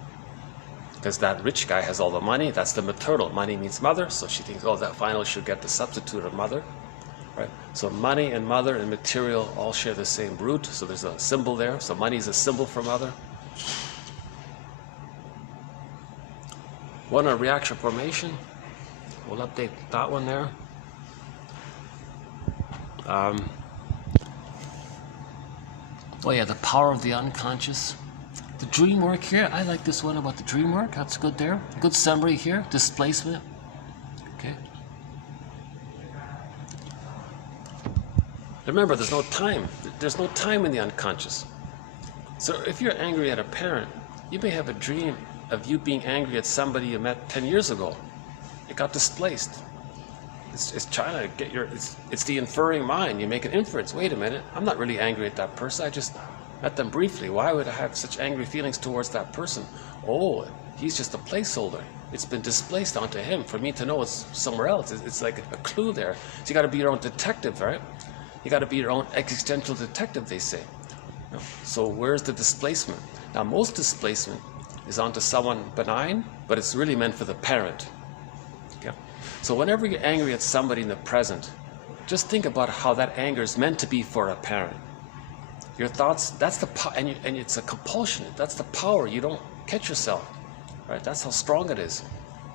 Because that rich guy has all the money, that's the maternal. Money means mother, so she thinks, oh, that finally she'll get the substitute of mother. Right? So money and mother and material all share the same root, so there's a symbol there. So money is a symbol for mother. One on reaction formation. We'll update that one there. The power of the unconscious. The dream work here, I like this one about the dream work. That's good there. Good summary here. Displacement. Okay. Remember, there's no time. There's no time in the unconscious. So if you're angry at a parent, you may have a dream of you being angry at somebody you met 10 years ago. It got displaced. It's trying to get it's the inferring mind. You make an inference. Wait a minute, I'm not really angry at that person. I just met them briefly. Why would I have such angry feelings towards that person? Oh, he's just a placeholder. It's been displaced onto him for me to know it's somewhere else. It's like a clue there. So you got to be your own detective, right? You got to be your own existential detective, they say. So where's the displacement? Now, most displacement is onto someone benign, but it's really meant for the parent. Okay? So whenever you're angry at somebody in the present, just think about how that anger is meant to be for a parent. Your thoughts, that's the and it's a compulsion. That's the power. You don't catch yourself, right? That's how strong it is.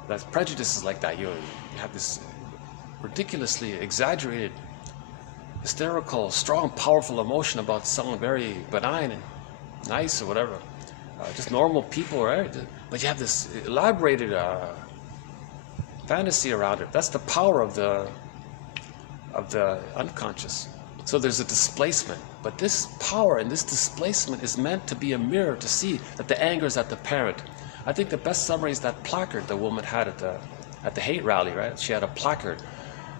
That prejudice is like that. You have this ridiculously exaggerated, hysterical, strong, powerful emotion about someone very benign and nice or whatever, just normal people, right? But you have this elaborated fantasy around it. That's the power of the unconscious. So there's a displacement, but this power and this displacement is meant to be a mirror to see that the anger is at the parent. I think the best summary is that placard the woman had at the hate rally, right? She had a placard.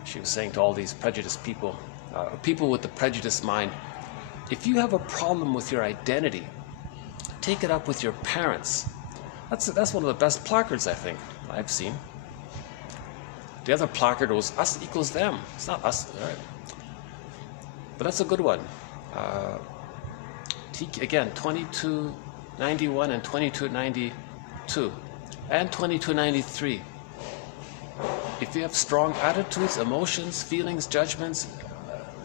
She was saying to all these prejudiced people, people with the prejudiced mind, if you have a problem with your identity, take it up with your parents. That's one of the best placards I think I've seen. The other placard was us equals them. It's not us, right? But that's a good one. Again, 2291 and 2292 and 2293. If you have strong attitudes, emotions, feelings, judgments,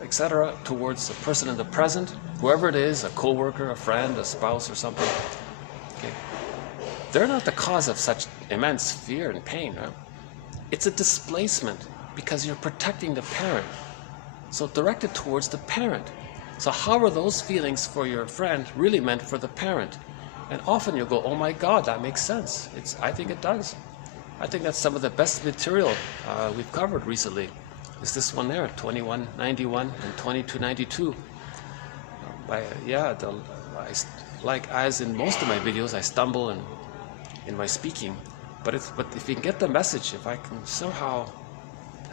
etc. towards a person in the present, whoever it is, a co-worker, a friend, a spouse or something, okay, they're not the cause of such immense fear and pain. Right? It's a displacement because you're protecting the parent. So direct it towards the parent. So how are those feelings for your friend really meant for the parent? And often you'll go, oh my God, that makes sense. I think it does. I think that's some of the best material we've covered recently. Is this one there, 2191 and 2292. Like as in most of my videos, I stumble in my speaking. But if you can get the message, if I can somehow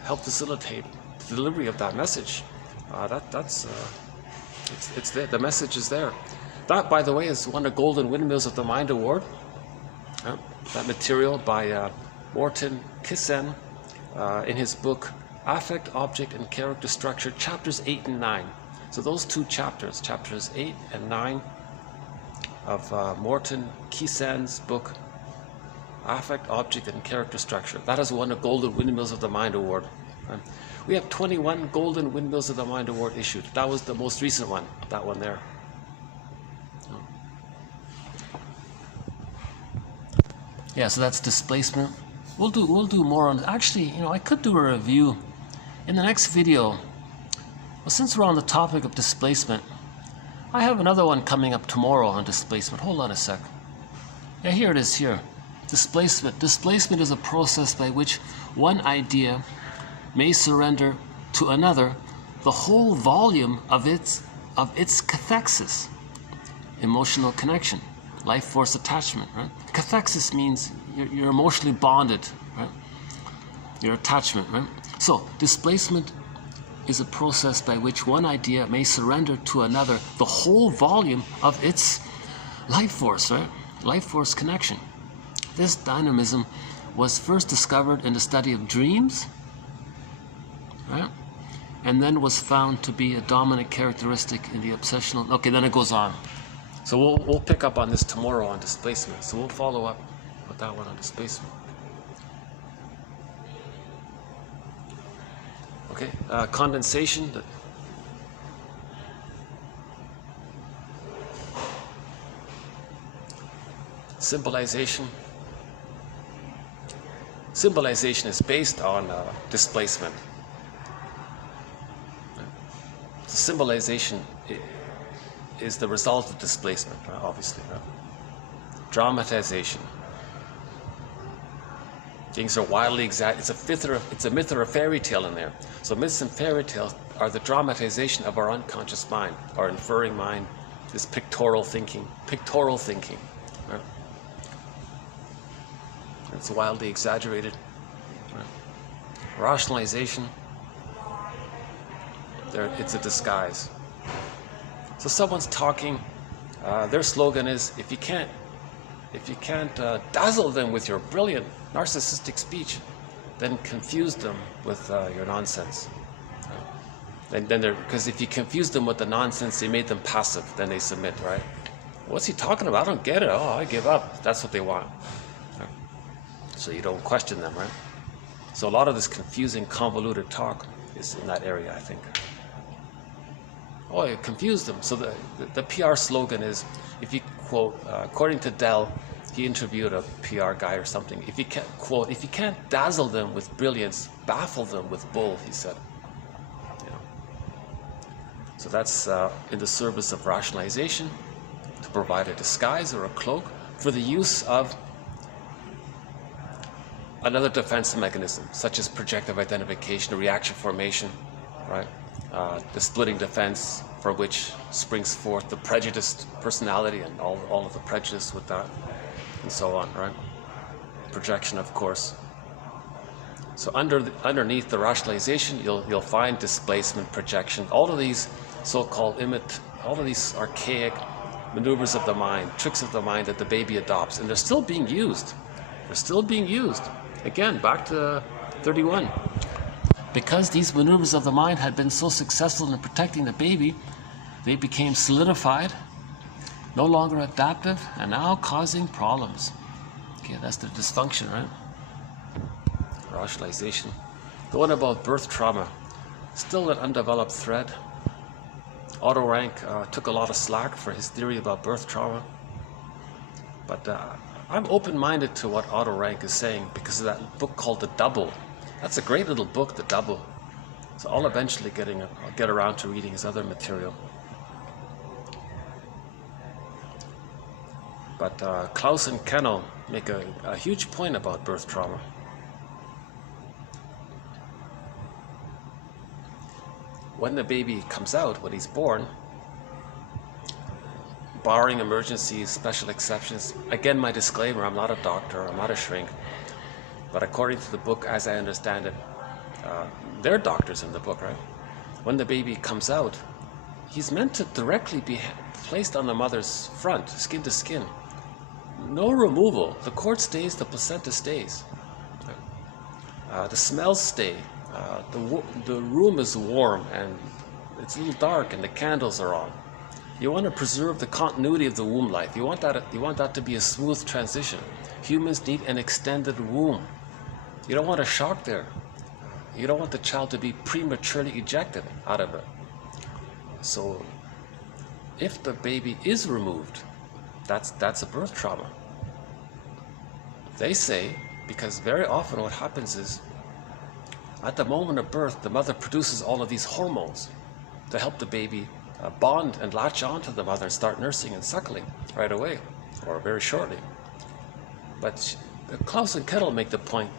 help facilitate the delivery of that message, it's there. The message is there. That, by the way, is won a Golden Windmills of the Mind Award. That material by Morton Kissen in his book Affect, Object, and Character Structure, chapters 8 and 9. So those two chapters, chapters 8 and 9 of Morton Kissen's book Affect, Object, and Character Structure. That has won a Golden Windmills of the Mind Award. We have 21 Golden Windmills of the Mind Award issued. That was the most recent one, that one there. Yeah, so that's displacement. We'll do more on it. Actually, I could do a review in the next video. Well, since we're on the topic of displacement, I have another one coming up tomorrow on displacement. Hold on a sec. Yeah, here it is here. Displacement. Displacement is a process by which one idea may surrender to another the whole volume of its cathexis, emotional connection, life force attachment. Right? Cathexis means you're emotionally bonded, right? Your attachment, right? So displacement is a process by which one idea may surrender to another the whole volume of its life force, right? Life force connection. This dynamism was first discovered in the study of dreams, right? And then was found to be a dominant characteristic in the obsessional. Okay, then it goes on. So we'll pick up on this tomorrow on displacement. So we'll follow up with that one on displacement. Okay, condensation. Symbolization. Symbolization is based on displacement. Symbolization is the result of displacement, right? Obviously. Right? Dramatization. Things are wildly exact. It's a myth or a fairy tale in there. So myths and fairy tales are the dramatization of our unconscious mind, our inferring mind, this pictorial thinking. Right? It's wildly exaggerated. Right? Rationalization. It's a disguise. So someone's talking. Their slogan is, if you can't dazzle them with your brilliant narcissistic speech, then confuse them with your nonsense. And then because if you confuse them with the nonsense, you made them passive, then they submit, right? What's he talking about? I don't get it. Oh, I give up. That's what they want. Right? So you don't question them, right? So a lot of this confusing, convoluted talk is in that area, I think. Oh, you confused them. So the PR slogan is, if you quote, according to Dell, he interviewed a PR guy or something. If you can't quote, if you can't dazzle them with brilliance, baffle them with bull, he said. You know. So that's in the service of rationalization, to provide a disguise or a cloak for the use of another defense mechanism, such as projective identification, reaction formation, right? The splitting defense, for which springs forth the prejudiced personality and all of the prejudice with that, and so on, right? Projection, of course. So underneath the rationalization, you'll find displacement, projection, all of these so-called all of these archaic maneuvers of the mind, tricks of the mind that the baby adopts, and they're still being used. They're still being used. Again, back to 31. Because these maneuvers of the mind had been so successful in protecting the baby, they became solidified, no longer adaptive, and now causing problems. Okay, that's the dysfunction, right? Rationalization. The one about birth trauma, still an undeveloped thread. Otto Rank took a lot of slack for his theory about birth trauma. But I'm open-minded to what Otto Rank is saying because of that book called The Double. That's a great little book, The Double. So I'll eventually get around to reading his other material. But Klaus and Kennel make a huge point about birth trauma. When the baby comes out, when he's born, barring emergencies, special exceptions, again my disclaimer, I'm not a doctor, I'm not a shrink, but according to the book, as I understand it, they're doctors in the book, right? When the baby comes out, he's meant to directly be placed on the mother's front, skin to skin. No removal. The cord stays, the placenta stays. The smells stay. The room is warm and it's a little dark and the candles are on. You want to preserve the continuity of the womb life. You want that to be a smooth transition. Humans need an extended womb. You don't want a shock there. You don't want the child to be prematurely ejected out of it. So if the baby is removed, that's a birth trauma. They say, because very often what happens is, at the moment of birth, the mother produces all of these hormones to help the baby bond and latch on to the mother and start nursing and suckling right away, or very shortly. But Klaus and Kettle make the point,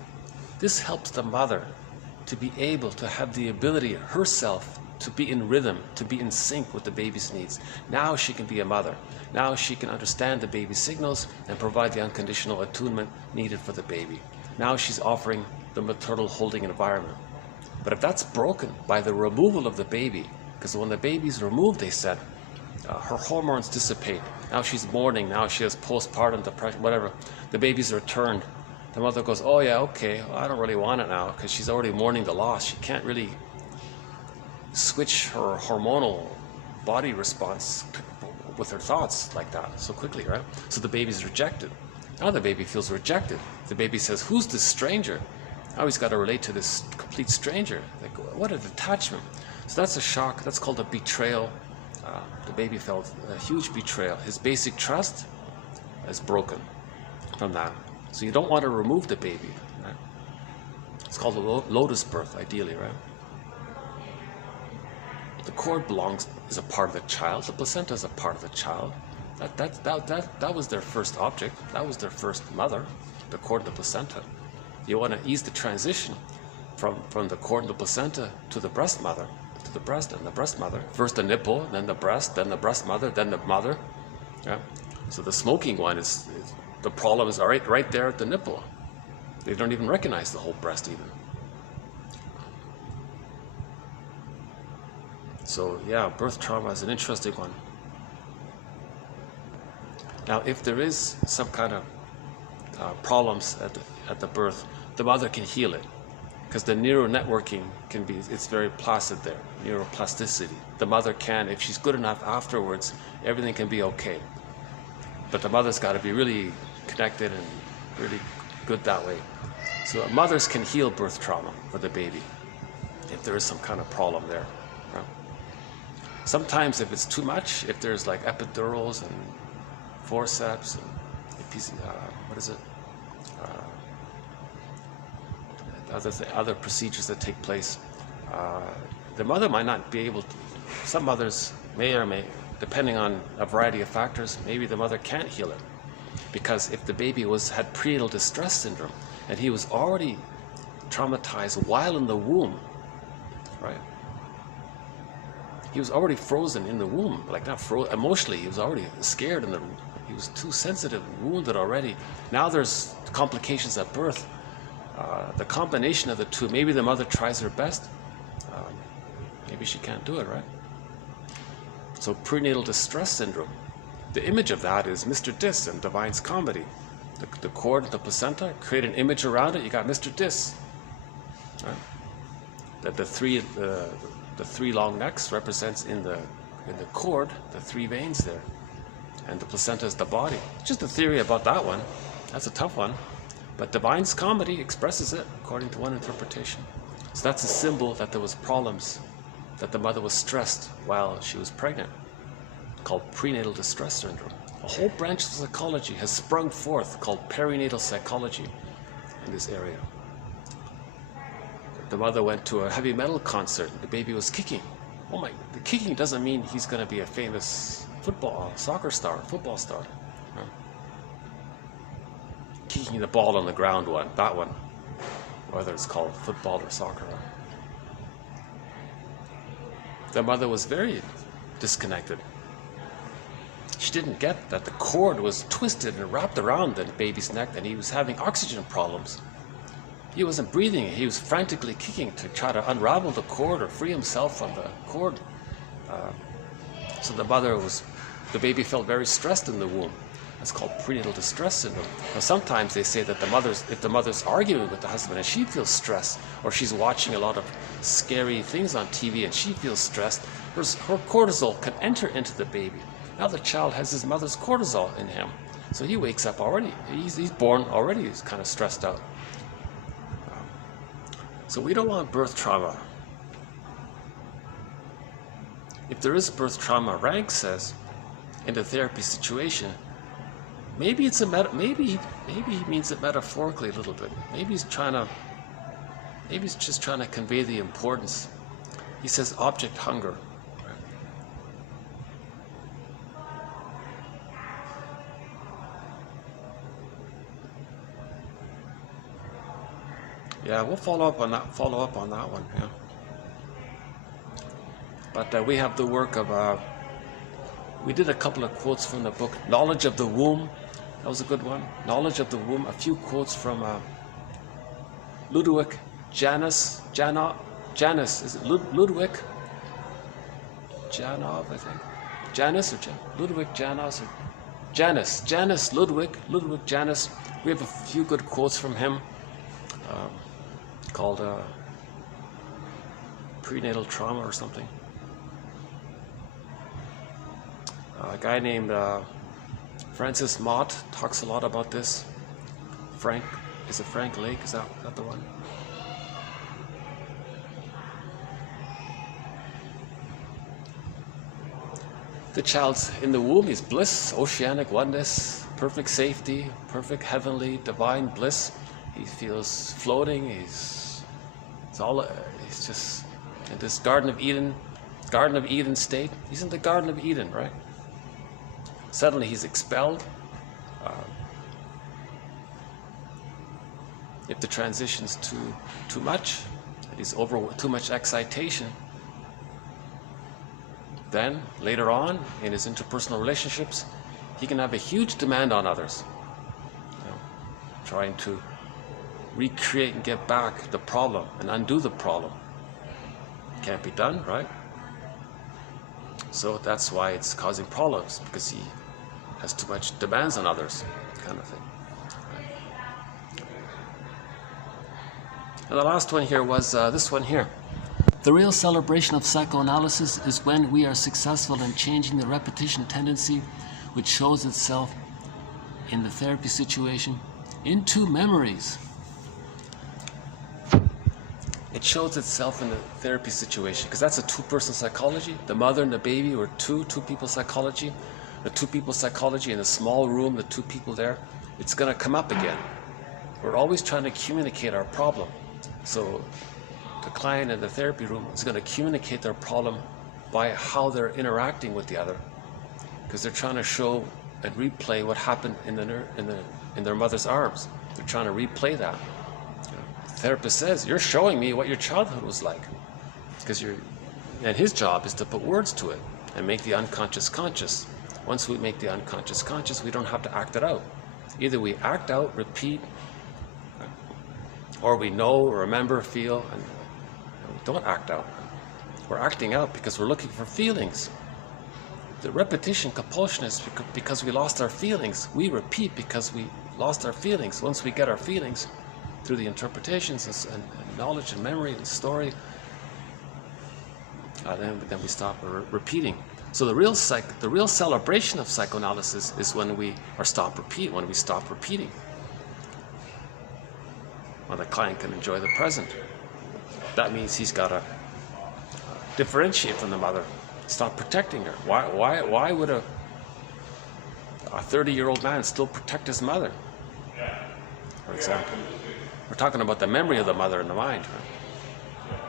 this helps the mother to be able to have the ability herself to be in rhythm, to be in sync with the baby's needs. Now she can be a mother. Now she can understand the baby's signals and provide the unconditional attunement needed for the baby. Now she's offering the maternal holding environment. But if that's broken by the removal of the baby, because when the baby's removed, they said, her hormones dissipate. Now she's mourning, now she has postpartum depression, whatever. The baby's returned. The mother goes, oh yeah, okay, well, I don't really want it now, because she's already mourning the loss. She can't really switch her hormonal body response with her thoughts like that so quickly, right? So the baby's rejected. Now the baby feels rejected. The baby says, who's this stranger? Now he's got to relate to this complete stranger. Like, what a detachment. So that's a shock. That's called a betrayal. The baby felt a huge betrayal. His basic trust is broken from that. So you don't want to remove the baby, right? It's called a lotus birth, ideally, right? The cord is a part of the child. The placenta is a part of the child. That was their first object. That was their first mother, the cord and the placenta. You want to ease the transition from the cord and the placenta to the breast mother, to the breast and the breast mother. First the nipple, then the breast mother, then the mother. Yeah. So the smoking one is the problem is right there at the nipple. They don't even recognize the whole breast even. So yeah, birth trauma is an interesting one. Now, if there is some kind of problems at the birth, the mother can heal it. because the neural networking can be, it's very placid there, neuroplasticity. The mother can, if she's good enough afterwards, everything can be okay. But the mother's got to be really connected and really good that way. So mothers can heal birth trauma for the baby if there is some kind of problem there. Right? Sometimes if it's too much, if there's like epidurals and forceps and other procedures that take place, the mother might not be able to, some mothers may or may, depending on a variety of factors, maybe the mother can't heal it. Because if the baby had prenatal distress syndrome and he was already traumatized while in the womb, right? He was already frozen in the womb, like not frozen, emotionally, he was already scared in the womb. He was too sensitive, wounded already. Now there's complications at birth. The combination of the two, maybe the mother tries her best, maybe she can't do it, right? So prenatal distress syndrome, the image of that is Mr. Dis in Divine's Comedy. The cord, the placenta, create an image around it, you got Mr. Dis. Right? That the three long necks represents in the cord, the 3 veins there. And the placenta is the body. Just a theory about that one. That's a tough one. But Divine's Comedy expresses it according to one interpretation. So that's a symbol that there was problems, that the mother was stressed while she was pregnant, called prenatal distress syndrome. A whole branch of psychology has sprung forth called perinatal psychology in this area. The mother went to a heavy metal concert. The baby was kicking. Oh my, the kicking doesn't mean he's going to be a famous soccer star, football star. Right? Kicking the ball on the ground that one, whether it's called football or soccer. Right? The mother was very disconnected. She didn't get that the cord was twisted and wrapped around the baby's neck and he was having oxygen problems. He wasn't breathing. He was frantically kicking to try to unravel the cord or free himself from the cord. So the baby felt very stressed in the womb. That's called prenatal distress syndrome. Now sometimes they say that if the mother's arguing with the husband and she feels stressed, or she's watching a lot of scary things on TV and she feels stressed, her cortisol can enter into the baby. Now the child has his mother's cortisol in him. So he wakes up already. He's born already, he's kind of stressed out. So we don't want birth trauma. If there is birth trauma, Rank says, in the therapy situation, maybe it's maybe he means it metaphorically a little bit. Maybe he's just trying to convey the importance. He says object hunger. Yeah, we'll follow up on that one. Yeah. But we have the work of. We did a couple of quotes from the book Knowledge of the Womb. That was a good one. Knowledge of the Womb. A few quotes from Ludwig Janus. Is it Ludwig Janov? I think. Janus or Ludwig Janus or Janus Ludwig Janus. We have a few good quotes from him. Called prenatal trauma or something. A guy named Francis Mott talks a lot about this. Frank Lake? Is that the one? The child's in the womb is bliss, oceanic oneness, perfect safety, perfect heavenly divine bliss. He feels floating. He's just in this Garden of Eden state. He's in the Garden of Eden, right? Suddenly he's expelled. If the transition's too much, and he's over too much excitation, then later on in his interpersonal relationships, he can have a huge demand on others. Trying to recreate and get back the problem and undo the problem. Can't be done, right? So that's why it's causing problems, because he has too much demands on others, kind of thing. And the last one here was this one here. The real celebration of psychoanalysis is when we are successful in changing the repetition tendency, which shows itself in the therapy situation, into memories. It shows itself in the therapy situation, because that's a two-person psychology. The mother and the baby were two-people psychology. The two-people psychology in a small room, the two people there, it's going to come up again. We're always trying to communicate our problem. So the client in the therapy room is going to communicate their problem by how they're interacting with the other, because they're trying to show and replay what happened in their mother's arms. They're trying to replay that. The therapist says, "You're showing me what your childhood was like," and his job is to put words to it and make the unconscious conscious. Once we make the unconscious conscious, we don't have to act it out. Either we act out, repeat, or we know, remember, feel, and we don't act out. We're acting out because we're looking for feelings. The repetition compulsion is because we lost our feelings. We repeat because we lost our feelings. Once we get our feelings through the interpretations and knowledge and memory and story, then we stop repeating. So the real celebration of psychoanalysis is when we stop repeating. When the client can enjoy the present. That means he's got to differentiate from the mother, stop protecting her. Why would a 30-year-old man still protect his mother? For example, we're talking about the memory of the mother in the mind, right?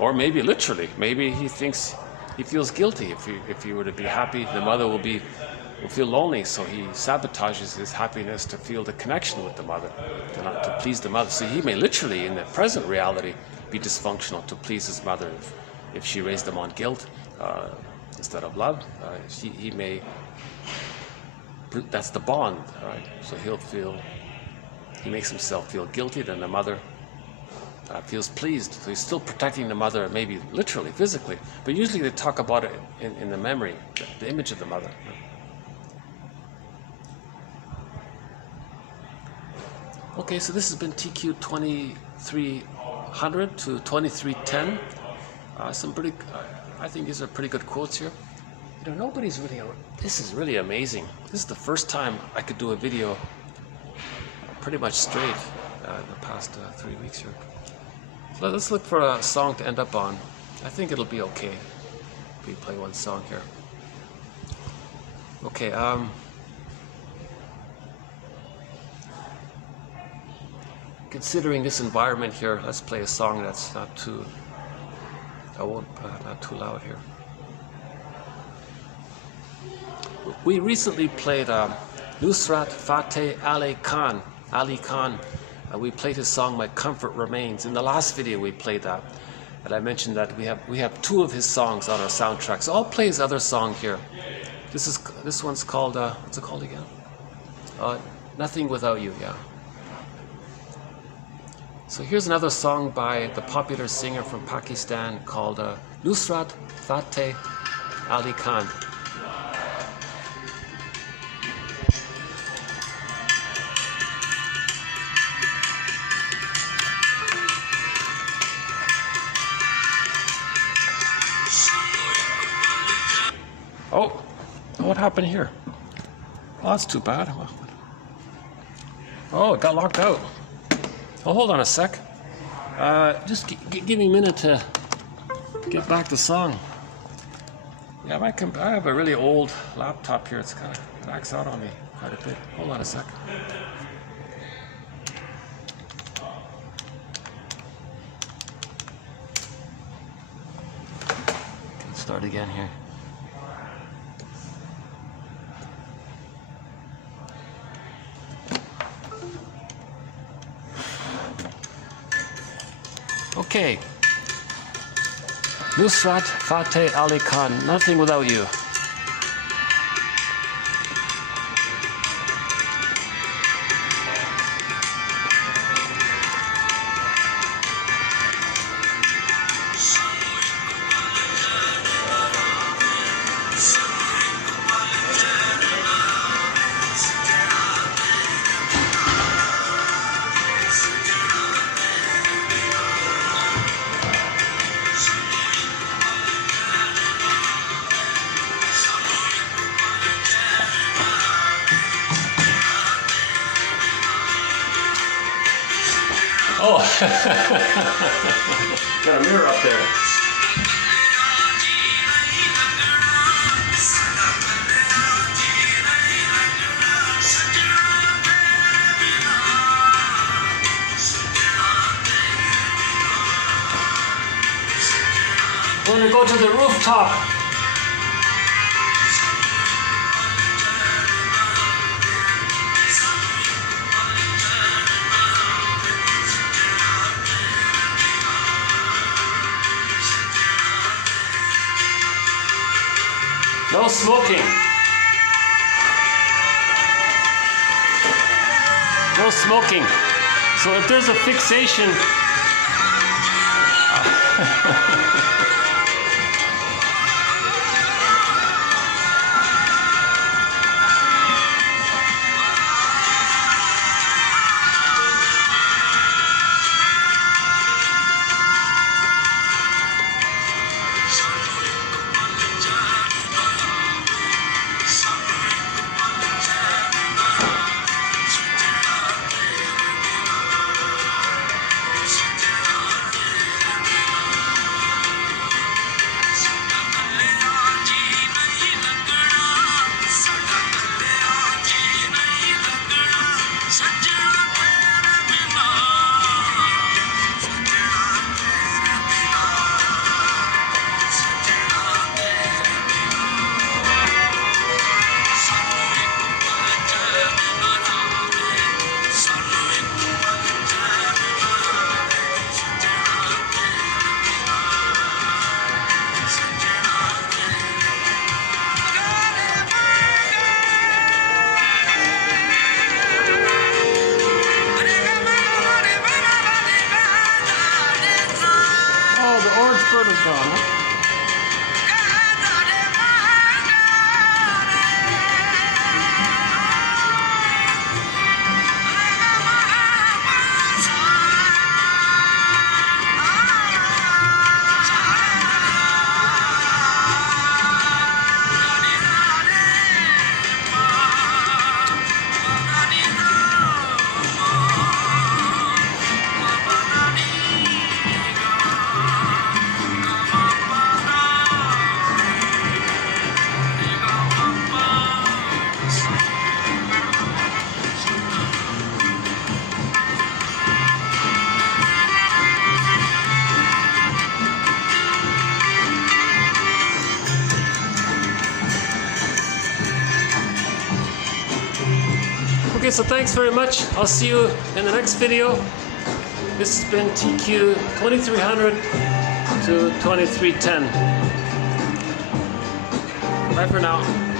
Or maybe literally, maybe he feels guilty. If he were to be happy, the mother will feel lonely, so he sabotages his happiness to feel the connection with the mother, to please the mother. So he may literally, in the present reality, be dysfunctional to please his mother. If she raised him on guilt instead of love, he may. That's the bond, right? So he makes himself feel guilty, then the mother feels pleased. So he's still protecting the mother, maybe literally, physically, but usually they talk about it in the memory, the image of the mother. Okay, so this has been TQ 2300 to 2310. Some pretty, I think these are pretty good quotes here. You know, this is really amazing. This is the first time I could do a video pretty much straight the past 3 weeks here. So let's look for a song to end up on. I think it'll be okay if we play one song here. Okay, considering this environment here, let's play a song that's not too loud here. We recently played Nusrat Fateh Ali Khan. We played his song "My Comfort Remains." In the last video we played that, and I mentioned that we have 2 of his songs on our soundtrack. So I'll play his other song here. This one's called what's it called again? Nothing Without You. Yeah. So here's another song by the popular singer from Pakistan called Nusrat Fateh Ali Khan. Oh, what happened here? Oh, that's too bad. Oh, it got locked out. Oh, hold on a sec. Just give me a minute to get back the song. Yeah, I have a really old laptop here. It's kind of backs out on me quite a bit. Hold on a sec. Let's start again here. Okay, Nusrat Fateh Ali Khan, Nothing Without You. Oh! Got a mirror up there. We're going to go to the rooftop. No smoking. No smoking. So if there's a fixation, bird is gone, huh? Okay, so thanks very much. I'll see you in the next video. This has been TQ 2300 to 2310. Bye for now.